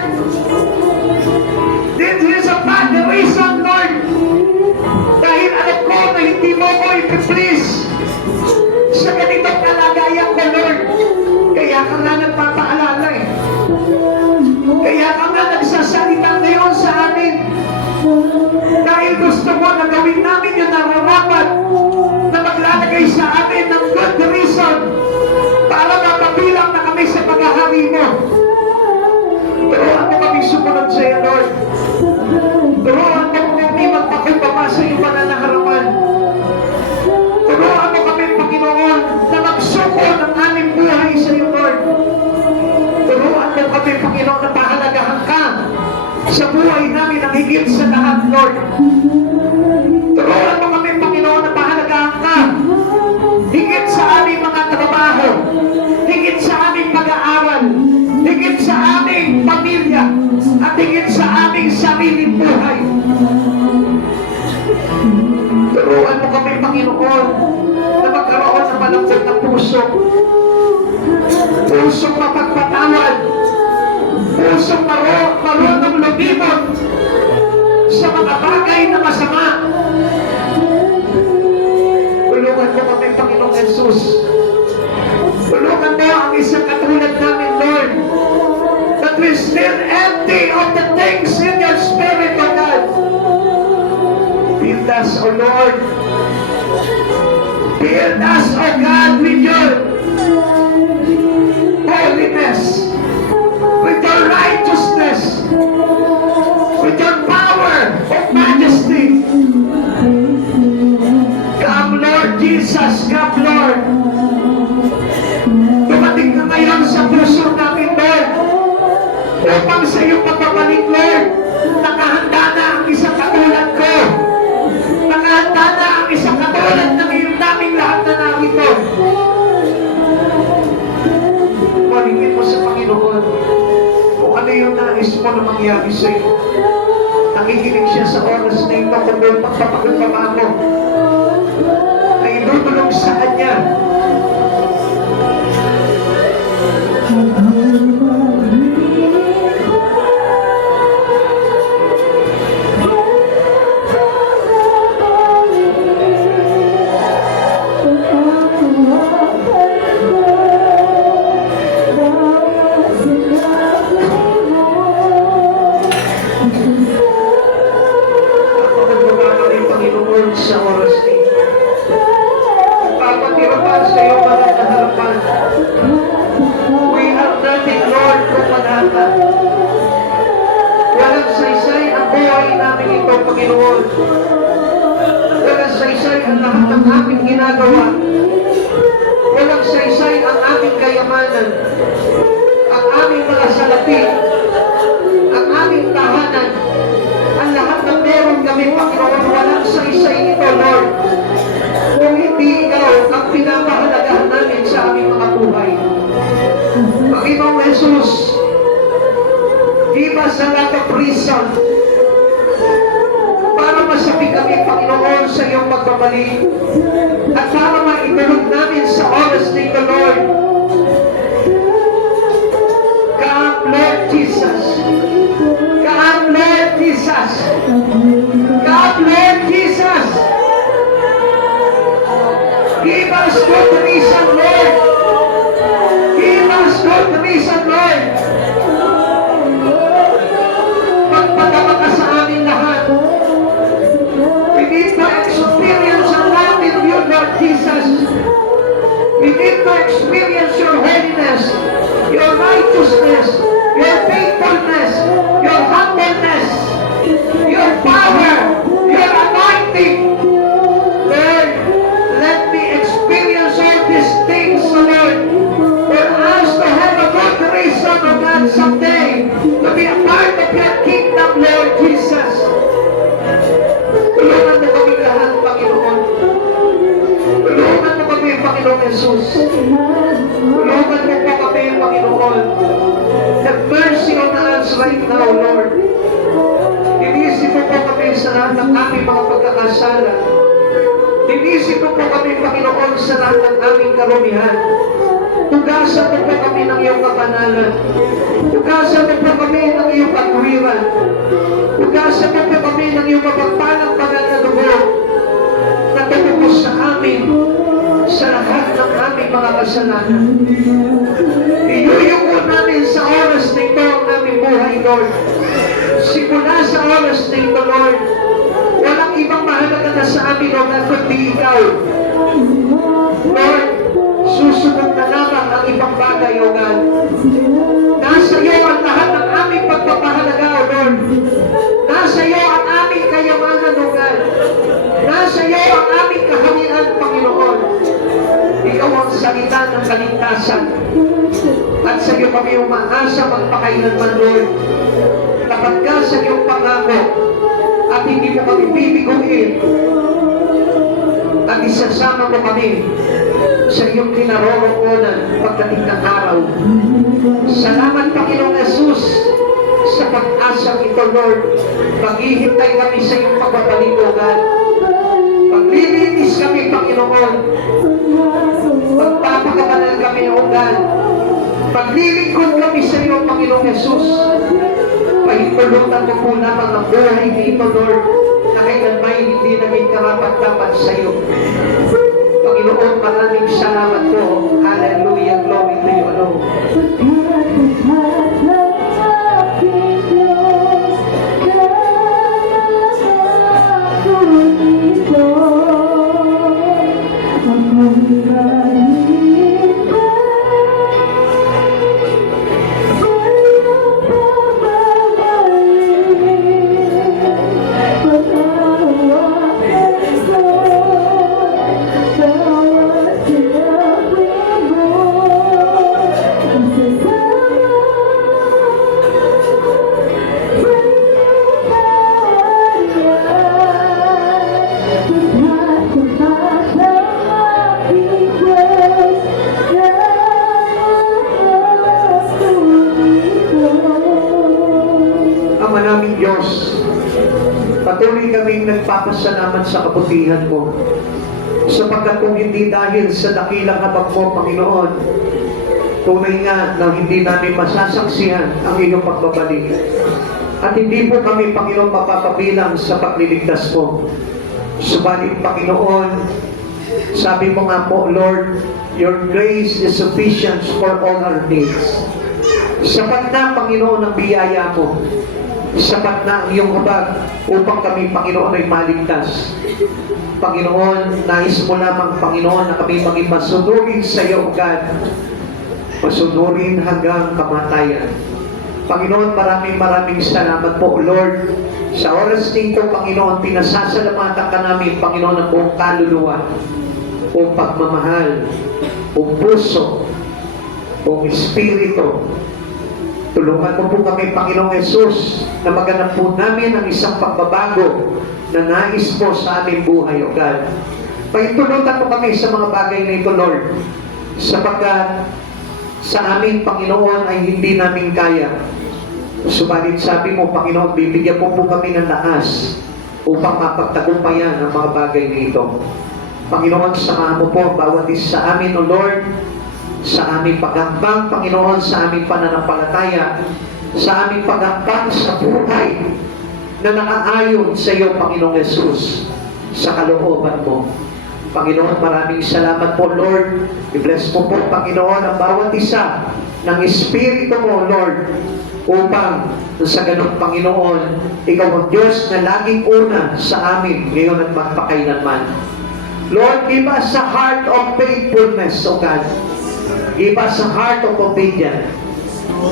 This is a bad reason, Lord. Dahil alam ko na hindi mo ko ipiplease sa ganitong kalagayan ko, Lord. Kaya ka nga nagpapaalala eh. Kaya ka nga nagsasalita ngayon sa amin. Dahil gusto mo na gawin namin yung nararapat na maglalagay sa amin ng good reason para mapabilang na kami sa paghahari mo. Turuan mo kami sumunod sa iyo, Lord. Turuan mo kami magpakumbaba sa iyong pananaharapan. Turuan mo kami, Panginoon, na magsuko ng aming buhay sa iyo, Lord. Turuan mo kami, Panginoon, na pahalagahan ka sa buhay namin ang higit sa lahat, Lord. Turuan mo kami, Panginoon, na pahalagahan ka higit sa aming mga trabaho, higit sa aming pag-aaral, higit sa aming pamilya, at higit sa aming sariling buhay. Turuan mo kami, Panginoon, na magkaroon ng malambot na puso. Pusong mapagpatawad. Pusong marunong lumimot sa mga bagay na masama. Tulungan mo kami, Panginoong Jesus. Tulungan mo ang isang katulad namin, Lord, that we still empty of the things in your spirit, O God. Build us, O Lord. Build us, O God, with your holiness, with your righteousness, with your power of majesty. Come, Lord Jesus, come, Lord. Dumating ka ngayon sa puso namin, Lord, upang sa iyong pagbabalik, Lord. Nakahanda na ang isang katulad ko. Nakahanda na ang isang katulad ng iyong naming lahat na narito. Maringin mo sa Panginoon kung ano yung nais mo na mangyari sa iyo. Nakikinig siya sa oras na ito kung doon pagpapakumbaba mo na idudulog sa Kanya. Sa oras nito, papatirapan sa iyo mga kaharapan. We have nothing, Lord, kung wala ka. Walang saysay ang buhay namin ito, Panginoon. Walang saysay ang lahat ng aming ginagawa. Walang saysay ang aming kayamanan, ang aming mga salapi, ang aming tahanan, ang lahat ng meron kami, Panginoon. Walang saysay ito, Lord, kung hindi ikaw ang pinapahalagahan namin sa aming mga buhay. Panginoong Jesus, give us a lot of reason para masabi kami, Panginoon, sa iyong pagbabalik at para maitulog namin sa oras nito, Lord. Come, Lord Jesus. Come, Lord Jesus. Come, Lord Jesus. Give us good reason, Lord. Give us good reason, Lord. Magpadama ka sa amin lahat. We need to experience a love in you, Lord Jesus. We need to experience your holiness, your righteousness, your faithfulness, your humbleness, your power, your anointing. Lord, let me experience all these things, Lord, for us to have a good reason, O God, someday to be a part of your kingdom, Lord Jesus. Tulungan mo kami lahat, Panginoon. Tulungan mo kami, Panginoon Jesus. Tulungan mo po kami, Panginoon. Have mercy on us. right now, Lord. Inisip mo po kami sa lahat ng aming mga pagkakasala. Inisip mo po kami, Panginoon, sa lahat ng aming karumihan. Tugasan mo po kami ng iyong kapanalan. Tugasan mo po kami ng iyong katwiran. Tugasan mo po kami ng iyong mapagpalang banal na dugo na tumubos sa amin sa lahat ng aming mga kasalanan. Iyuyuko namin sa oras na ito ang aming buhay, Lord. Simula sa oras na ito, Lord, walang ibang mahalaga na sa amin, Lord, kundi ikaw. Lord, susunod na lamang ang ibang bagay, O God. Nasa iyo ang lahat ng aming pagpapahalaga, O Lord. Nasa iyo ang aming kayamanan, O God. Nasa iyo ang aming kahangian, Panginoon. Ikaw ang salita ng kaligtasan. At sa iyo kami umaasa magpakailanman, Lord. Kapag ka sa iyong pangako at hindi mo kami bibiguin at isasama mo kami sa iyong kinaroroonan pagdating ng araw. Salamat, Panginoong Jesus, sa pag-asang ito, Lord. Maghihintay kami sa iyong pagbabalik, O God. Maglilinis kami, Panginoon. Magpapakabanal kami, O God. Maglilingkod kami sa iyo, Panginoong Jesus. Pahintulutan mo po lamang ang buhay dito, Lord, na kailanman hindi naging karapat-dapat sa iyo. Panginoon, maraming salamat po. Hallelujah, glory to you alone. Ama naming Diyos, patuloy kaming nagpapasalamat sa kabutihan mo. Sapagkat kung hindi dahil sa dakilang habag mo, Panginoon, tunay nga na hindi namin masasaksihan ang iyong pagbabalik. At hindi po kami, Panginoon, mapapabilang sa pagliligtas mo. Subalit, Panginoon, sabi mo nga po, Lord, your grace is sufficient for all our needs. Sapat na, Panginoon, ang biyaya mo. Sapat na ang iyong habag upang kami, Panginoon, ay maligtas. Panginoon, nais mo lamang, Panginoon, na kami maging masunurin sa iyo, God. Masunurin hanggang kamatayan. Panginoon, maraming salamat po, Lord. Sa oras nito, Panginoon, pinasasalamatan ka namin, Panginoon, ng buong kaluluwa, o pagmamahal, o puso, o espiritu. Tulungan mo po kami, Panginoong Jesus, na maganap po namin ang isang pagbabago na nais po sa aming buhay, O God. Pahintulutan mo kami sa mga bagay na ito, Lord, sapagkat sa aming Panginoon ay hindi namin kaya. Subalit sabi mo, Panginoon, bibigyan po kami ng lakas upang mapagtagumpayan ang mga bagay na ito. Panginoon, samahan mo po bawat isa sa amin, O Lord, sa aming paghambang, Panginoon, sa aming pananampalataya, sa aming paghambang sa buhay na nakaayon sa iyo, Panginoong Jesus, sa kalooban mo. Panginoon, maraming salamat po, Lord. I-bless mo po, Panginoon, ang bawat isa ng Espiritu mo, Lord, upang sa ganun, Panginoon, ikaw ang Diyos na laging una sa amin ngayon at magpakailanman. Lord, give us a heart of faithfulness, O God. Give us a heart of obedience.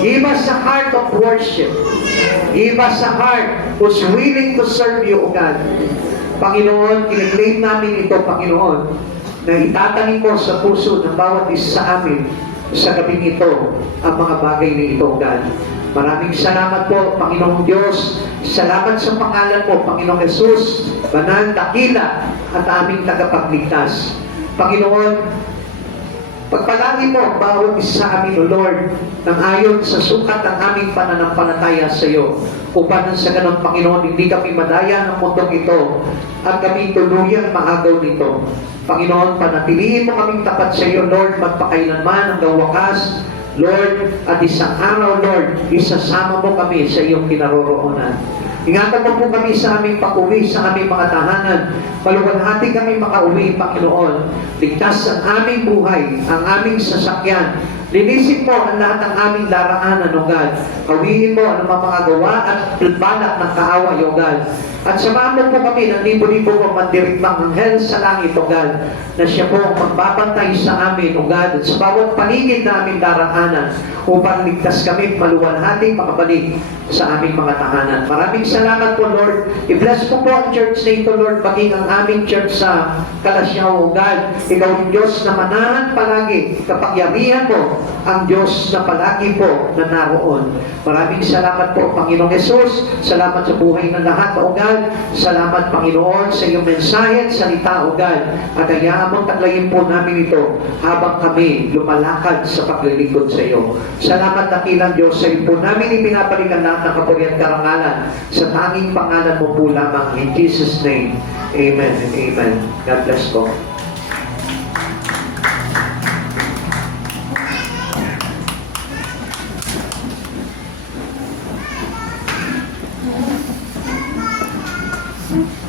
Give us a heart of worship. Give us a heart who's willing to serve you, O God. Panginoon, kiniklaim namin ito, Panginoon, na itatanim mo sa puso ng bawat isa sa amin sa gabing ito ang mga bagay na ito, O God. Maraming salamat po, Panginoong Diyos. Salamat sa pangalan mo, Panginoong Jesus, banal, dakila, at aming tagapagligtas. Panginoon, Pagpalagi mo ang bawat isa sa amin, O Lord, nang ayon sa sukat ng aming pananampalataya sa iyo. Upang sa ganun, Panginoon, hindi kami madaya ng mundong ito at kami tuluyang maagaw nito. Panginoon, panatilihin mo kaming tapat sa iyo, Lord, magpakailanman hanggang wakas. Lord, at isang araw, Lord, isasama mo kami sa iyong kinaroroonan. Ingatan mo po kami sa aming pag-uwi, sa aming mga tahanan. Maluwalhati kami makauwi, Panginoon. Ligtas ang aming buhay, ang aming sasakyan. Linisin mo ang lahat ng aming daraanan, O God. Kawiin mo ang mga gawa at balak ng kaaway, O God. At samahan mo po kami ng libo-libo o mandirigmang anghel sa langit, O God, na siya po ang magbabantay sa amin, O God, at sa bawat paligid na aming daraanan upang ligtas kami maluwalhati makabalik sa aming mga tahanan. Maraming salamat po, Lord. I-bless po ang church na ito, Lord, maging ang aming church sa Kalasyaw, O God. Ikaw ang Diyos na manahan palagi, kapagyarihan po ang Diyos na palagi po na naroon. Maraming salamat po, Panginoong Jesus. Salamat sa buhay ng lahat, O God. Salamat, Panginoon, sa iyong mensahe at salita, O God. At hayaan mong taglayin po namin ito habang kami lumalakad sa paglilingkod sa iyo. Salamat, dakilang Diyos. Sa iyo po namin ipinabalikan lahat ng kapuri at karangalan sa tanging pangalan mo po lamang. In Jesus' name, Amen and Amen. God bless po. Amen.